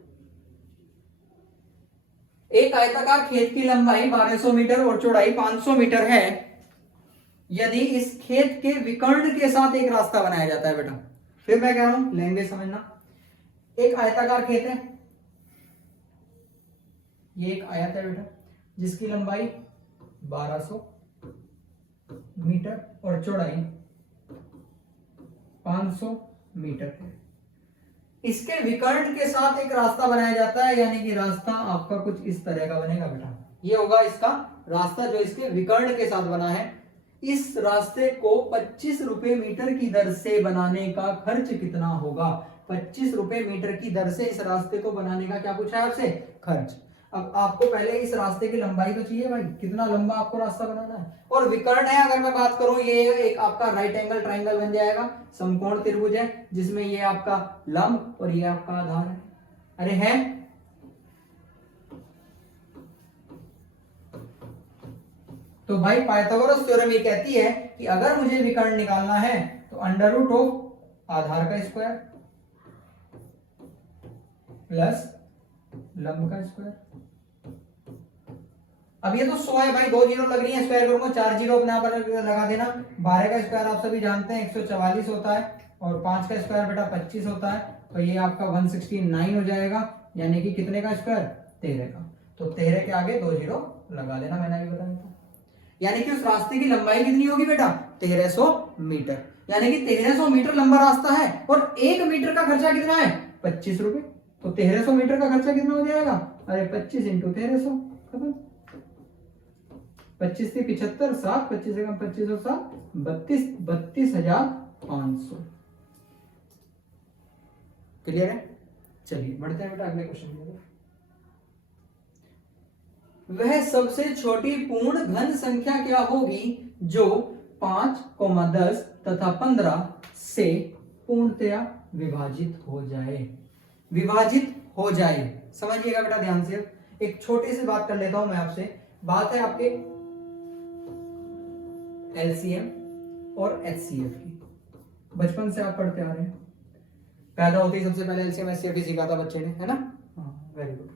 एक आयताकार खेत की लंबाई 1200 मीटर और चौड़ाई 500 मीटर है। यदि इस खेत के विकर्ण के साथ एक रास्ता बनाया जाता है बेटा, फिर मैं कह रहा हूं लैंग्वेज समझना। एक आयताकार खेत है, ये एक आयत है बेटा, जिसकी लंबाई 1200 मीटर और चौड़ाई 500 मीटर है। इसके विकर्ण के साथ एक रास्ता बनाया जाता है, यानी कि रास्ता आपका कुछ इस तरह का बनेगा बेटा। ये होगा इसका रास्ता जो इसके विकर्ण के साथ बना है। इस रास्ते को 25 रुपए मीटर की दर से बनाने का खर्च कितना होगा। 25 रुपए मीटर की दर से इस रास्ते को बनाने का क्या पूछा है आपसे, खर्च। अब आपको पहले इस रास्ते की लंबाई तो चाहिए भाई, कितना लंबा आपको रास्ता बनाना है। और विकर्ण है, अगर मैं बात करूं, ये एक आपका राइट एंगल ट्राइंगल बन जाएगा, समकोण त्रिभुज है, जिसमें ये आपका लंब और ये आपका आधार है। अरे है, तो भाई पाइथागोरस थ्योरम ये कहती है कि अगर मुझे विकर्ण निकालना है तो अंडर रूट ऑफ आधार का स्क्वायर प्लस लंब का स्क्वायर। अब ये तो 100 है भाई, 2 जीरो लग रही है, स्क्वायर करूंगा, 4 जीरो अपने आप लगा देना। 12 का स्क्वायर आप सभी जानते हैं 144 होता है और 5 का स्क्वायर बेटा 25 होता है, तो ये आपका 169 हो जाएगा। यानी कि कितने का स्क्वायर, 13 का। तो 13 के आगे 2 जीरो लगा देना, मैंने अभी बताया था। यानी कि उस रास्ते की लंबाई कितनी होगी बेटा, 1300 मीटर। यानी कि 1300 मीटर लंबा रास्ता है और 1 मीटर का खर्चा कितना है, 25 रुपए। तो 1300 मीटर का खर्चा कितना हो जाएगा, अरे 25 इंटू 1300, खत्म। 25 से 75, 7, 25 से कम 25 और 7, 32,500। क्लियर है। चलिए बढ़ते हैं बेटा अगले क्वेश्चन की। वह सबसे छोटी पूर्ण घन संख्या क्या होगी जो 5, 10 तथा 15 से पूर्णतया विभाजित हो जाए। विभाजित हो जाए, समझिएगा बेटा ध्यान से। एक छोटी सी बात कर लेता हूं मैं आपसे। बात है आपके एलसीएम और एचसीएफ की। बचपन से आप पढ़ते आ रहे हैं, पैदा होते ही सबसे पहले एलसीएम एचसीएफ ही सीखा था बच्चे ने, है ना। हाँ, वेरी गुड।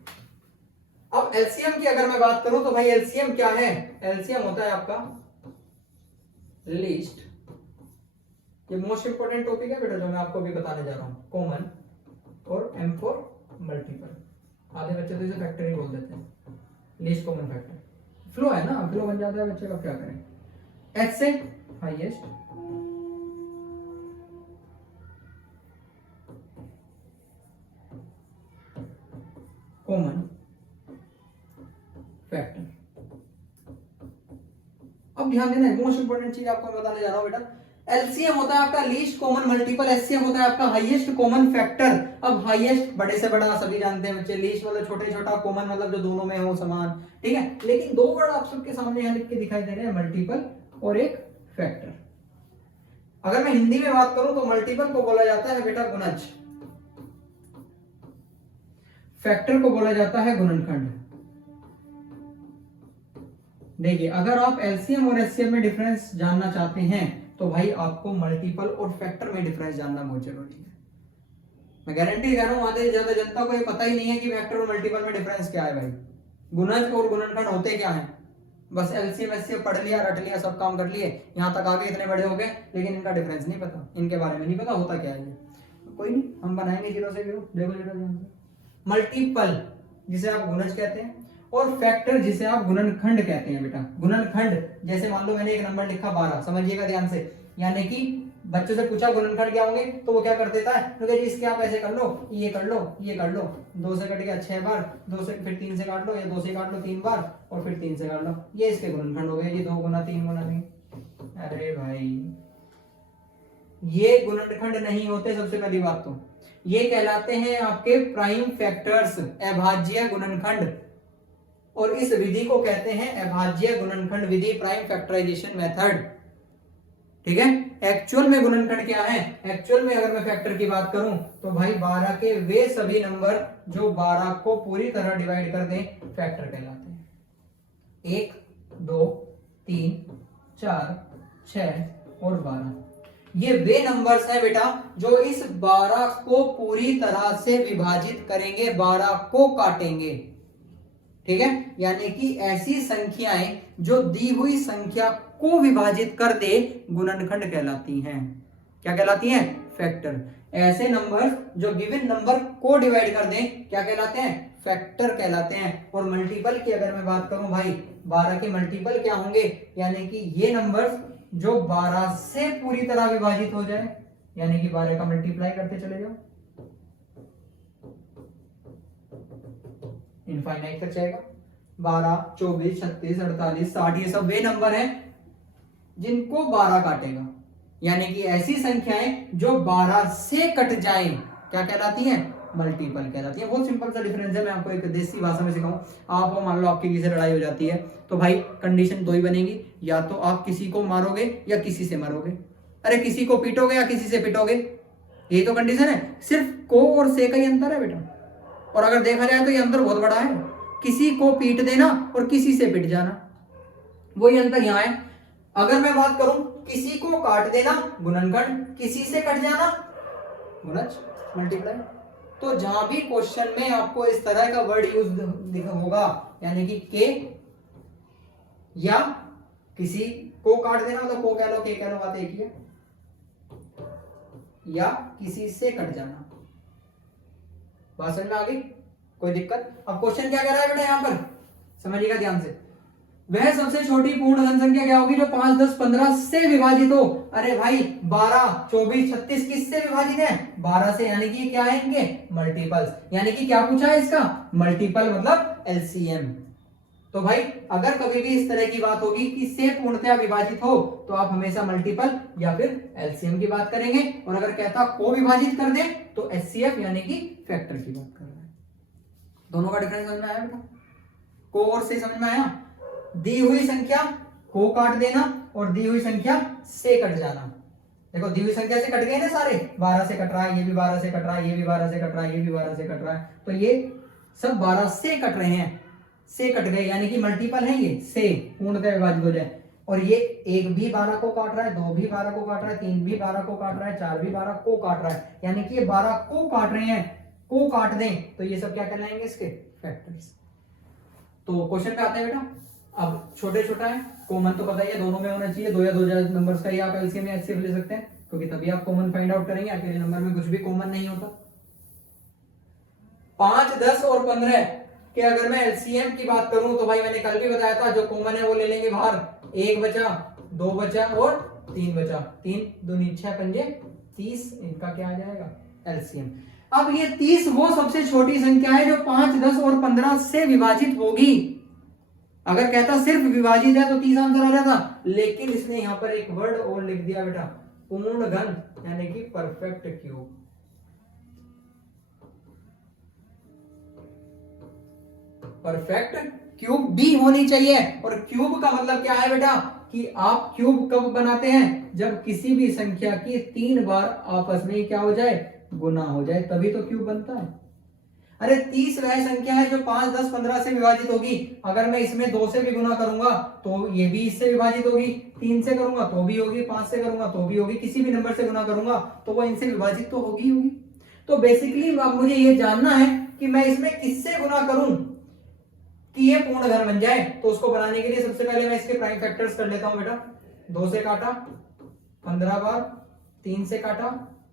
अब एलसीएम की अगर मैं बात करूं तो भाई एलसीएम क्या है, एलसीएम होता है आपका लीस्ट। ये मोस्ट इंपोर्टेंट टॉपिक है बेटा जो मैं आपको भी बताने जा रहा हूं। कॉमन और एम फॉर मल्टीपल। आधे बच्चे तो इसे फैक्टर ही बोल देते हैं, लीस्ट कॉमन फैक्टर। फ्लो है ना, फ्लो बन जाता है बच्चे का, क्या करें। एच से हाईएस्ट, कॉमन फैक्टर। अब ध्यान देना, मोस्ट इंपोर्टेंट चीज आपको मैं बताने जा रहा हूं बेटा, एलसीएम होता है आपका लीस्ट कॉमन मल्टीपल, एचसीएम होता है आपका हाईएस्ट कॉमन फैक्टर। अब हाईएस्ट बड़े से बड़ा सभी जानते हैं बच्चे, लीस्ट मतलब छोटे छोटा, कॉमन मतलब जो दोनों में हो समान, ठीक है। लेकिन दो वर्ड आप सबके सामने यहाँ लिख के दिखाई दे रहे हैं, मल्टीपल और एक फैक्टर। अगर मैं हिंदी में बात करूं तो मल्टीपल को बोला जाता है बेटा गुणज, फैक्टर को बोला जाता है गुणनखंड। देखिए अगर आप एलसीएम और एचसीएम में डिफरेंस जानना चाहते हैं तो भाई आपको मल्टीपल और फैक्टर में डिफरेंस जानना बहुत जरूरी है। मैं गारंटी दे रहा हूं आधे ज्यादा जनता को ये पता ही नहीं है कि फैक्टर और मल्टीपल में डिफरेंस क्या है भाई। गुणज और गुणनखंड होते क्या है, बस एलसीएम एचसीएम पढ़ लिया, रट लिया, सब काम कर लिए, यहाँ तक आगे इतने बड़े हो गए, लेकिन इनका डिफरेंस नहीं पता, इनके बारे में नहीं पता होता क्या है ये। कोई नहीं, हम बनाएंगे जीरो से जीरो। देखो जरा, मल्टीपल जिसे आप गुणज कहते हैं और फैक्टर जिसे आप गुणनखंड कहते हैं बेटा। गुणनखंड जैसे मान लो मैंने एक नंबर लिखा 12, समझिएगा ध्यान से, यानी कि बच्चों से पूछा गुणनखंड क्या होंगे तो वो क्या कर देता है, तो जी इसके आप ऐसे कर लो, ये कर लो, ये कर लो, 2 से कट गया 6 बार, 2 से फिर 3 से काट लो, या 2 से काट लो 3 बार और फिर 3 से काट लो, ये इसके गुणनखंड हो गए जी, 2 गुना 3 गुना 3। अरे भाई ये गुणनखंड नहीं होते। सबसे पहली बात तो ये कहलाते हैं आपके प्राइम फैक्टर्स, अभाज्य गुणनखंड, और इस विधि को कहते हैं अभाज्य गुणनखंड विधि, प्राइम फैक्टराइजेशन मेथड, ठीक है। एक्चुअल में गुणनखंड क्या है, एक्चुअल में अगर मैं फैक्टर की बात करूं तो भाई 12 के वे सभी नंबर जो 12 को पूरी तरह डिवाइड कर दें फैक्टर कहलाते हैं। 1 2 3 4 6 और 12 ये वे नंबर्स हैं बेटा जो इस 12 को पूरी तरह से विभाजित करेंगे, 12 को काटेंगे, ठीक है। यानी कि ऐसी संख्याएं जो दी हुई संख्या को विभाजित कर दे गुणनखंड कहलाती हैं। क्या कहलाती हैं, फैक्टर। ऐसे नंबर जो गिवन नंबर को डिवाइड कर दें क्या कहलाते हैं, फैक्टर कहलाते हैं। और मल्टीपल की अगर मैं बात करूं भाई, 12 के मल्टीपल क्या होंगे, यानी कि ये नंबर्स जो 12 से पूरी तरह विभाजित हो जाए, यानी कि 12 का मल्टीप्लाई करते चले जाओ, इनफाइनाइट तक जाएगा। 12 24 36 48 60 ये सब वे नंबर हैं जिनको 12 काटेगा, यानी कि ऐसी संख्याएं जो 12 से कट जाएं क्या कहलाती हैं, मल्टीपल कहलाती है। बहुत सिंपल सा डिफरेंस है, मैं आपको एक देसी भाषा में सिखाऊं। आप मान लो आपकी किसी से लड़ाई हो जाती है तो भाई कंडीशन दो ही बनेगी, या तो आप किसी को मारोगे या किसी से मारोगे। अरे किसी को पीटोगे या किसी से पिटोगे, यही तो कंडीशन है। सिर्फ को और से का ही अंतर है बेटा, और अगर देखा जाए तो ये अंतर बहुत बड़ा है। किसी को पीट देना और किसी से पिट जाना, वही अंतर यहाँ है। अगर मैं बात करूं किसी को काट देना गुणनखंड, किसी से कट जाना गुणज मल्टीप्लाई। तो जहां भी क्वेश्चन में आपको इस तरह का वर्ड यूज होगा, यानी कि के या किसी को काट देना, मतलब को कह लो के कह लो, बात एक ही है, या किसी से कट जाना। बात समझ में आ गई, कोई दिक्कत। अब क्वेश्चन क्या कह रहा है बेटा यहाँ पर, समझिएगा ध्यान से। वह सबसे छोटी पूर्ण धन संख्या क्या होगी जो 5 10 15 से विभाजित हो। अरे भाई 12 24 36 किससे विभाजित है, 12 से, यानी कि क्या है इनके मल्टीपल्स। यानी कि क्या पूछा है इसका, मल्टीपल मतलब एलसीएम। तो भाई अगर कभी भी इस तरह की बात होगी कि से पूर्णतया विभाजित हो तो आप हमेशा मल्टीपल या फिर एलसीएम की बात करेंगे, और अगर कहता को विभाजित कर दे तो एचसीएफ यानी कि फैक्टर की बात कर रहा है। दोनों का डिफरेंस समझ में आया बेटा, को और से समझ में आया। दी हुई संख्या को काट देना और दी हुई संख्या से कट जाना। देखो दी हुई संख्या से कट गए ना सारे, 12 से कट रहा है, ये भी 12 से कट रहा है, ये भी 12 से कट रहा है, ये भी 12 से कट रहा है, तो ये सब 12 से कट रहे हैं, से कट गए, यानी कि मल्टीपल है ये, से पूर्णतः विभाजित हो जाए। और ये एक भी 12 को काट रहा है, 2 भी 12 को काट रहा है, 3 भी 12 को काट रहा है, 4 भी 12 को काट रहा है, यानी कि ये 12 को काट रहे हैं, को काट दें तो ये सब क्या कहलाएंगे, इसके फैक्टर्स। तो क्वेश्चन पे आते हैं बेटा। अब छोटे छोटा है, कॉमन तो पता ही है दोनों में होना चाहिए, 2 या 2 नंबर्स का ही आप एलसीएम या एचसीएफ ले सकते हैं, क्योंकि तभी आप कॉमन फाइंड आउट करेंगे, अकेले नंबर में कुछ भी कॉमन नहीं होता। 5 10 और 15 कि अगर मैं एलसीएम की बात करूं तो भाई मैंने कल भी बताया था जो कॉमन है वो ले लेंगे बाहर, 1 बचा, 2 बचा और 3 बचा, 3 दूनी 6 पंजे 30, इनका क्या आ जाएगा एलसीएम। अब ये 30 वो सबसे छोटी संख्या है जो 5, 10 और 15 से विभाजित होगी। अगर कहता सिर्फ विभाजित है तो 30 आंसर आ जाता, लेकिन इसने यहां पर एक वर्ड और लिख दिया बेटा, पूर्ण घन यानी कि परफेक्ट क्यूब। परफेक्ट क्यूब भी होनी चाहिए। और क्यूब का मतलब क्या है बेटा कि आप क्यूब कब बनाते हैं, जब किसी भी संख्या की 3 बार आपस में क्या हो जाए, गुना हो जाए, तभी तो क्यूब बनता है। अरे 30 वह संख्या है जो 5, 10, 15 से विभाजित होगी। अगर मैं इसमें 2 से भी गुना करूंगा तो ये भी इससे विभाजित होगी, 3 से करूंगा तो भी होगी, 5 से करूंगा तो भी होगी, किसी भी नंबर से गुना करूंगा तो वो इनसे विभाजित तो होगी होगी। तो बेसिकली मुझे ये जानना है कि मैं इसमें किससे गुना करूं कि ये पूर्ण घन बन जाए। तो उसको बनाने के लिए सबसे पहले मैं इसके प्राइम फैक्टर्स कर लेता हूं बेटा। 2 से काटा 15 बार, 3 से काटा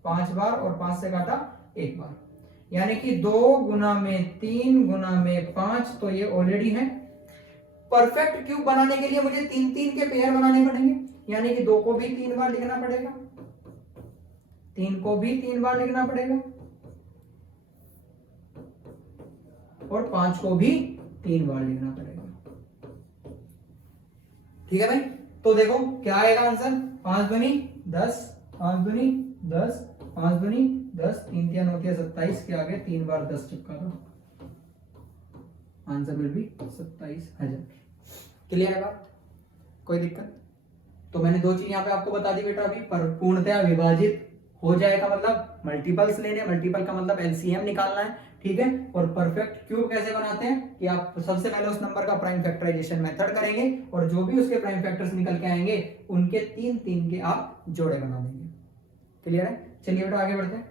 5 बार और 5 से काटा 1 बार, यानी कि 2 गुना में 3 गुना में 5, तो ये ऑलरेडी है। परफेक्ट क्यूब बनाने के लिए मुझे 3-3 के पेयर बनाने पड़ेंगे, यानी कि 2 को भी 3 बार लिखना पड़ेगा, 3 को भी 3 बार लिखना पड़ेगा और 5 को भी 3 बार लिखना पड़ेगा। ठीक है भाई, तो देखो क्या आएगा आंसर, 5 दूनी 10, 5 दूनी 10, 5 दूनी 10, 3 3 होती है 27 के आगे 3 बार 10 चिपका दो, आंसर विल बी 27,000। क्लियर है बात, कोई दिक्कत? तो मैंने 2 चीज यहाँ पे आपको बता दी बेटा अभी, पर पूर्णतया विभाजित हो जाएगा मतलब मल्टीपल्स लेने, मल्टीपल का मतलब एलसीएम निकालना है, ठीक है। और परफेक्ट क्यूब कैसे बनाते हैं कि आप सबसे पहले उस नंबर का प्राइम फैक्टराइजेशन मेथड करेंगे और जो भी उसके प्राइम फैक्टर्स निकल के आएंगे उनके 3-3 के आप जोड़े बना देंगे। क्लियर है? चलिए बेटा आगे बढ़ते हैं।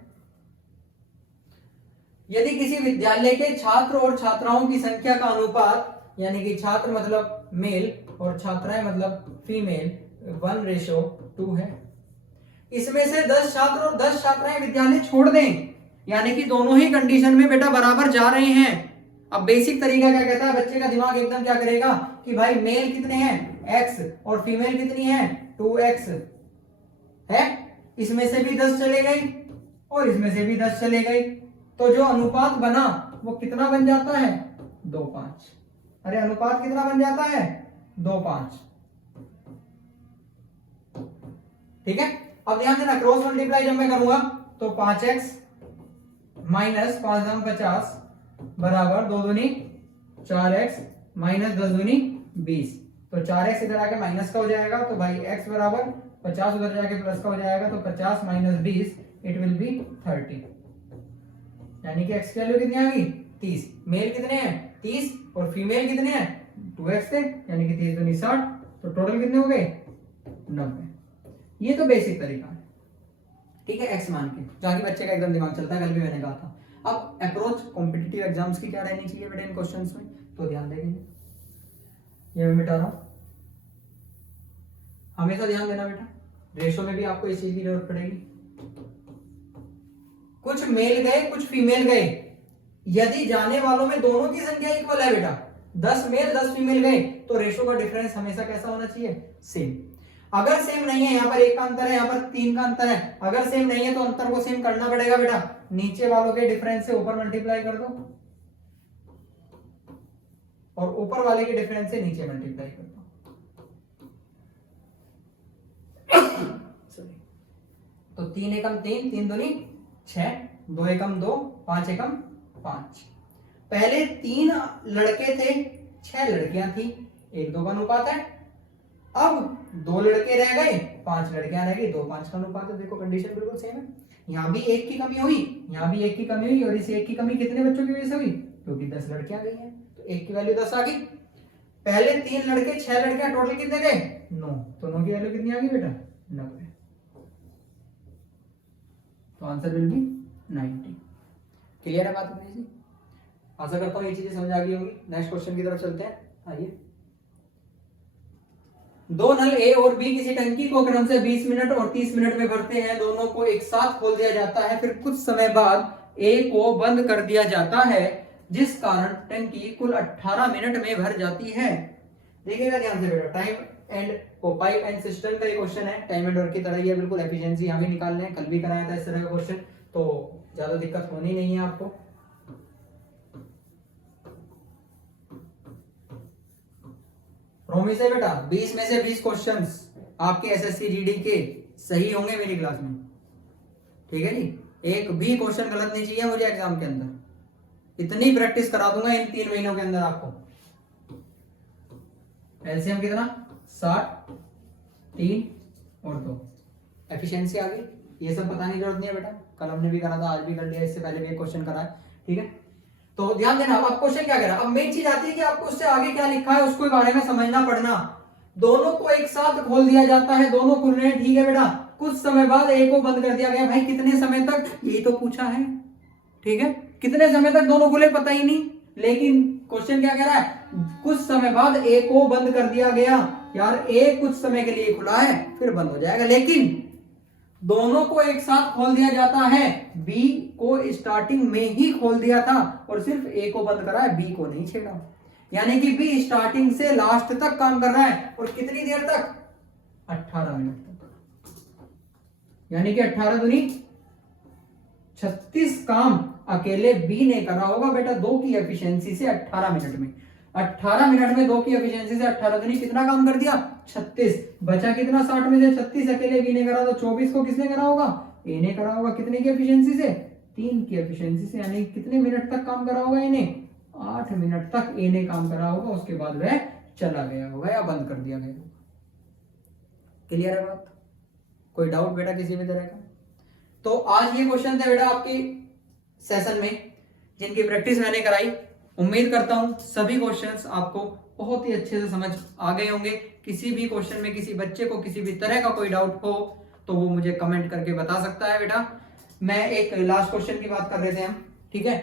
यदि किसी विद्यालय के छात्र और छात्राओं की संख्या का अनुपात, यानी कि छात्र मतलब मेल और छात्राएं मतलब फीमेल, 1:2 है, इसमें से 10 छात्र और 10 छात्राएं विद्यालय छोड़ दें, यानी कि दोनों ही कंडीशन में बेटा बराबर जा रहे हैं। अब बेसिक तरीका क्या कहता है, बच्चे का दिमाग एकदम क्या करेगा कि भाई मेल कितने हैं x और फीमेल कितनी है 2x है, इसमें से भी 10 चले गई और इसमें से भी 10 चले गई, तो जो अनुपात बना वो कितना बन जाता है 2:5। अरे अनुपात कितना बन जाता है 2:5। ठीक है, अब ध्यान देना क्रॉस मल्टीप्लाई जब मैं करूंगा तो 5x माइनस 5 दाम 50 बराबर 2 दूनी 4x माइनस 10 दूनी 20, तो 4x इधर आके माइनस का हो जाएगा तो भाई x बराबर 50 उधर जाके प्लस का हो जाएगा, तो 50 माइनस 20 इट विल बी 30, यानी कि x की वैल्यू कितनी आ गई 30। मेल कितने हैं 30 और फीमेल कितने हैं 2x थे, यानी कि 30 दूनी 60, तो टोटल कितने हो गए 90। ये तो बेसिक तरीका है, ठीक है, x मान के ताकि बच्चे का एकदम दिमाग चलता है, कल भी मैंने कहा था। अब अप्रोच कॉम्पिटिटिव एग्जाम्स की क्या रहनी चाहिए बेटा इन क्वेश्चंस में, तो ध्यान देंगे। ये मैं मिटा रहा हूं, हमेशा ध्यान देना बेटा, रेशो में भी आपको इस चीज की जरूरत पड़ेगी। कुछ मेल गए कुछ फीमेल गए, यदि जाने वालों में दोनों की संख्या इक्वल है बेटा, 10 मेल 10 फीमेल गए, तो रेशो का डिफरेंस हमेशा कैसा होना चाहिए सेम। अगर सेम नहीं है, यहाँ पर 1 का अंतर है, यहाँ पर 3 का अंतर है, अगर सेम नहीं है तो अंतर को सेम करना पड़ेगा बेटा, नीचे वालों के डिफरेंस से ऊपर मल्टीप्लाई कर दो और ऊपर वाले के डिफरेंस से नीचे मल्टीप्लाई कर दो। तो 3 एकम 3, 3 दूनी 6, 2 एकम 2, 5 एकम 5। पहले 3 लड़के थे 6 लड़कियां थी, 1:2 का अनुपात है। अब 2 लड़के रह गए 5 लड़कियां रह गई, 2:5 का अनुपात है। देखो कंडीशन बिल्कुल सेम है, यहाँ भी 1 की कमी हुई, यहाँ भी 1 की कमी हुई, और इस 1 की कमी कितने बच्चों की वजह से हुई, क्योंकि 10 लड़कियां गई हैं, तो 1 की वैल्यू 10 आ गई। पहले 3 लड़के 6 लड़कियां, टोटल कितने गए 9, तो 9 की वैल्यू कितनी आ गई बेटा 90, तो आंसर विल बी 90। क्लियर है बात अपनी सी? आशा करता हूँ ये चीजें समझ आ गई होंगी। नेक्स्ट क्वेश्चन की तरफ चलते हैं, आइए। 2 नल ए और बी किसी टंकी को क्रम से 20 मिनट और 30 मिनट में भरते हैं, दोनों को एक साथ खोल दिया जाता है, फिर कुछ समय बाद ए को बंद कर दिया जाता है। जिस कारण टंकी कुल 18 मिनट में भर जाती है। देखिएगा ध्यान से बेटा, time and pipe and system का ये क्वेश्चन है, टाइम एंड वर्क की तरह ही है बिल्कुल, एफिशिएंसी यहाँ भी निकालने हैं, कल भी कराया था इस तरह का क्वेश्चन, तो ज्यादा दिक्कत होनी नहीं है आपको। प्रोमिस है बेटा 20 में से 20 क्वेश्चंस आपके एसएससी जीडी के सही होंगे मेरी क्लास में, ठीक है जी। एक भी क्वेश्चन गलत नहीं चाहिए मुझे एग्जाम के अंदर, इतनी प्रैक्टिस करा दूंगा इन 3 महीनों के अंदर आपको। एलसीएम कितना 60, 3 और 2, एफिशिएंसी आ गई, ये सब बताने की जरूरत नहीं है बेटा, कल हमने भी करा था, आज भी कर लिया, इससे पहले भी एक क्वेश्चन करा है, ठीक है। तो ध्यान देना, अब क्वेश्चन क्या कह रहा है, अब मेन चीज आती है कि आपको उससे आगे क्या लिखा है उसको बारे में समझना पड़ना। दोनों को एक साथ खोल दिया जाता है, दोनों खुल रहे हैं, ठीक है बेटा, कुछ समय बाद एक को बंद कर दिया गया, भाई कितने समय तक, यही तो पूछा है, ठीक है, कितने समय तक दोनों खुले पता ही नहीं, लेकिन क्वेश्चन क्या कह रहा है, कुछ समय बाद ए को बंद कर दिया गया। यार ए कुछ समय के लिए खुला है फिर बंद हो जाएगा, लेकिन दोनों को एक साथ खोल दिया जाता है। बी को स्टार्टिंग में ही खोल दिया था और सिर्फ ए को बंद करा है, बी को नहीं छेड़ा, यानी कि बी स्टार्टिंग से लास्ट तक काम कर रहा है, और कितनी देर तक, 18 मिनट तक, यानी कि 18 दूनी 36 काम अकेले बी ने करा होगा बेटा 2 की एफिशिएंसी से 18 मिनट में। 18 मिनट में 2 की एफिशिएंसी से 18 दूनी कितना काम कर दिया, 36, बचा कितना 60 में से 36 अकेले बी ने करा, तो 24 को किसने करा होगा, ए ने करा होगा, कितने की एफिशिएंसी से, 3 की एफिशिएंसी से, यानी कितने मिनट तक काम करा होगा इन्हें, 8 मिनट तक ए ने काम करा होगा, उसके बाद वह चला गया होगा या बंद कर दिया गया होगा। क्लियर है बात, कोई डाउट बेटा किसी भी तरह का? तो आज ये क्वेश्चन थे बेटा आपकी सेशन में, जिनकी प्रैक्टिस मैंने कराई, उम्मीद करता हूं सभी क्वेश्चंस आपको बहुत ही अच्छे से समझ आ गए होंगे। किसी भी क्वेश्चन में किसी बच्चे को किसी भी तरह का कोई डाउट हो तो वो मुझे कमेंट करके बता सकता है बेटा। मैं एक लास्ट क्वेश्चन की बात कर रहे थे हम, ठीक है,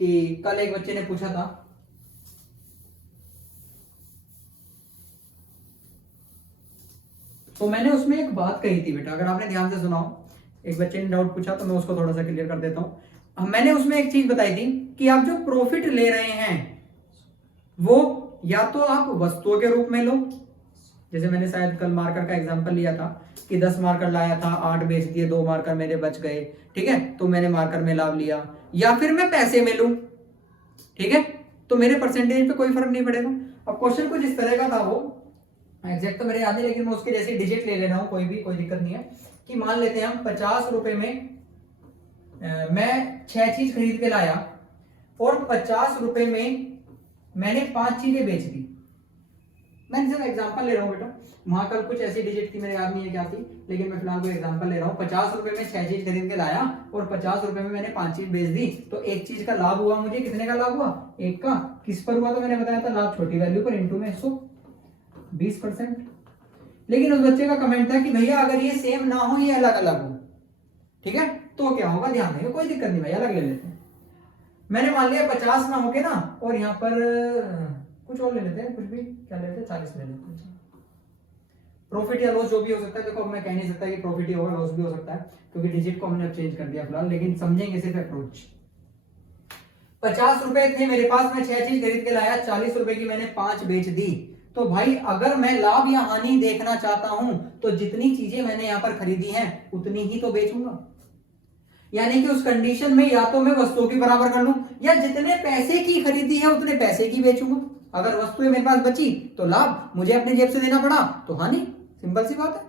कि कल एक बच्चे ने पूछा था, तो मैंने उसमें एक बात कही थी बेटा, अगर आपने ध्यान से सुना हो, एक बच्चे ने डाउट पूछा तो मैं उसको थोड़ा सा क्लियर कर देता हूं। मैंने उसमें एक चीज बताई थी कि आप जो प्रॉफिट ले रहे हैं वो या तो आप वस्तुओं के रूप में लो, जैसे मैंने शायद कल मार्कर का एग्जांपल लिया था कि 10 मार्कर लाया था, 8 बेच दिए, 2 मार्कर मेरे बच गए, ठीक है, तो मैंने मार्कर में लाभ लिया, या फिर मैं पैसे में लूं, ठीक है, तो मेरे परसेंटेज पे कोई फर्क नहीं पड़ेगा। अब क्वेश्चन कुछ इस तरह का था, वो एग्जैक्ट तो मेरे याद नहीं, लेकिन मैं उसके जैसे डिजिट ले लेना हूं, कोई दिक्कत नहीं है, कि मान लेते हैं हम 50 रुपए में मैं 6 चीज खरीद के लाया और 50 रुपए में मैंने 5 चीजें बेच दी। मैं सिर्फ एग्जांपल ले रहा हूं बेटा, वहां कल कुछ ऐसी डिजिट थी, मेरे याद नहीं है क्या थी, लेकिन मैं फिलहाल कोई एग्जांपल ले रहा हूं। 50 रुपए में 6 चीज खरीद के लाया और 50 रुपए में मैंने 5 चीज बेच दी, तो एक चीज का लाभ हुआ मुझे, कितने का लाभ हुआ, 1 का। किस पर हुआ, तो मैंने बताया था लाभ छोटी वैल्यू पर, इंटू में 120%। लेकिन उस बच्चे का कमेंट था कि भैया अगर ये सेम ना हो, ये अलग अलग हो, ठीक है, तो क्या होगा, ध्यान देंगे, कोई दिक्कत नहीं भाई, अलग ले लेते हैं। मैंने मान लिया 50 ना होके ना, और यहाँ पर कुछ और ले लेते हैं, कुछ भी क्या लेते हैं, 40 ले लेते हैं। प्रॉफिट या लॉस जो भी हो सकता है, देखो मैं कह नहीं सकता कि प्रॉफिट ही होगा, लॉस भी हो सकता है, क्योंकि डिजिट को हमने चेंज कर दिया फिलहाल, लेकिन समझेंगे सिर्फ अप्रोच। 50 रुपए थे मेरे पास, मैं 6 चीज खरीद के लाया, 40 रुपए की मैंने 5 बेच दी, तो भाई अगर मैं लाभ या हानि देखना चाहता हूं तो जितनी चीजें मैंने यहां पर खरीदी हैं उतनी ही तो बेचूंगा, यानी कि उस कंडीशन में या तो मैं वस्तुओं की बराबर कर लूं, या जितने पैसे की खरीदी है उतने पैसे की बेचूंगा। अगर वस्तुएं मेरे पास बची तो लाभ, मुझे अपने जेब से देना पड़ा तो हानि, सिंपल सी बात है।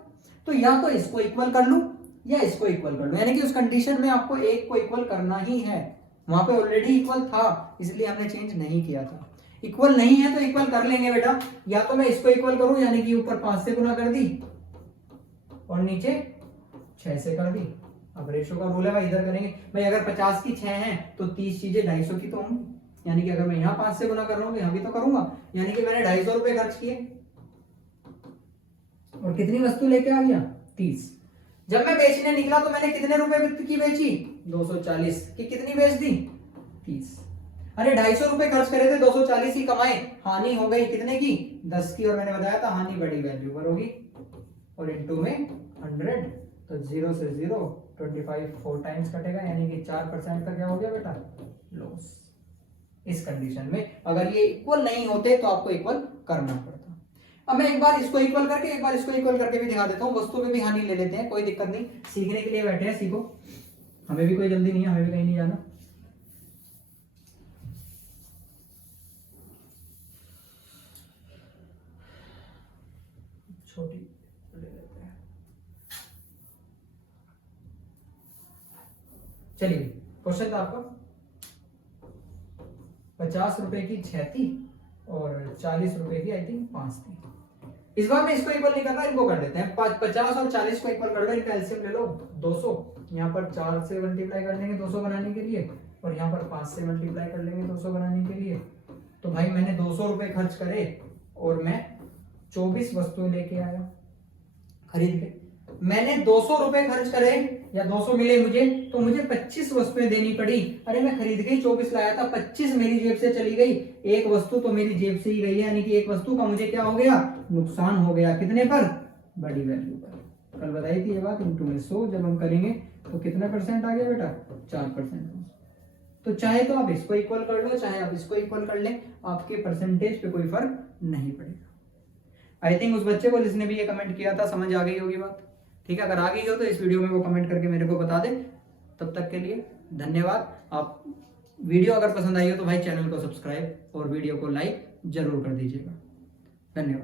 तो या तो इसको इक्वल कर लूं या इसको इक्वल कर लूं, यानी कि उस कंडीशन में आपको एक को इक्वल करना ही है, वहां पे ऑलरेडी इक्वल था इसलिए हमने चेंज नहीं किया था। इक्वल नहीं है तो इक्वल कर लेंगे बेटा, या तो मैं इसको इक्वल करूं, यानी कि ऊपर 5 से गुना कर दी और नीचे 6 से कर दी। अब रेशो का रूल है भाई, इधर करेंगे भाई, अगर 50 की 6 हैं तो 30 चीजें 250 की तो होंगी, यानी कि अगर मैं यहाँ 5 से गुना कर रहा हूँ तो यहाँ भी तो करूंगा, यानी कि मैंने 250 रुपए खर्च किए और कितनी वस्तु लेके आ गया, 30। जब मैं बेचने निकला तो मैंने कितने रुपए की बेची, 240 की, कितनी बेच दी, 30। अरे 250 रुपए खर्च करे थे, 240 ही कमाए, हानि हो गई कितने की, 10 की, और मैंने बताया था हानि बड़ी वैल्यू पर होगी, और इनटू में 100, तो 0 से 0 25 4 टाइम्स कटेगा, यानी कि 4% का क्या हो गया बेटा, लॉस। इस कंडीशन में अगर ये इक्वल नहीं होते तो आपको इक्वल करना पड़ता। अब मैं एक बार इसको इक्वल करके एक बार इसको इक्वल करके भी दिखा देता हूँ। वस्तु पे भी हानि ले लेते हैं, कोई दिक्कत नहीं, सीखने के लिए बैठे हैं, सीखो, हमें भी कोई जल्दी नहीं है, हमें भी कहीं नहीं जाना। छोटी ले लेते हैं। चलिए क्वेश्चन था आपका 50 रुपए की 6 थी और 40 रुपए की आई थिंक 5 थी। इस बार मैं इसको इक्वल नहीं करना, इनको कर देते हैं। 50 और 40 को इक्वल कर दो, इनका एलसीएम ले लो 200, यहाँ पर 4 से मल्टीप्लाई कर लेंगे 200 बनाने के लिए, और यहाँ पर 5 से मल्टीप्लाई कर लेंगे 200 बनाने के लिए। तो भाई मैंने 200 रुपए खर्च करे और मैं 24 वस्तुएं लेके आया खरीद के। मैंने 200 रुपए खर्च करे या 200 मिले मुझे, तो मुझे 25 वस्तुएं देनी पड़ी। अरे मैं खरीद के 24 लाया था, 25 मेरी जेब से चली गई, एक वस्तु तो मेरी जेब से ही गई है, यानी कि एक वस्तु का मुझे क्या हो गया, नुकसान हो गया। कितने पर, बड़ी वैल्यू पर। कल बताई थी ये बात, इंटू में 100 जब हम करेंगे तो कितना परसेंट आ गया बेटा, 4%। तो चाहे तो आप इसको इक्वल कर लो, चाहे आप इसको इक्वल कर लें, आपके परसेंटेज पे कोई फर्क नहीं पड़ेगा। आई थिंक उस बच्चे को जिसने भी ये कमेंट किया था समझ आ गई होगी बात। ठीक है, अगर आ गई हो तो इस वीडियो में वो कमेंट करके मेरे को बता दे। तब तक के लिए धन्यवाद। आप वीडियो अगर पसंद आई हो तो भाई चैनल को सब्सक्राइब और वीडियो को लाइक जरूर कर दीजिएगा। धन्यवाद।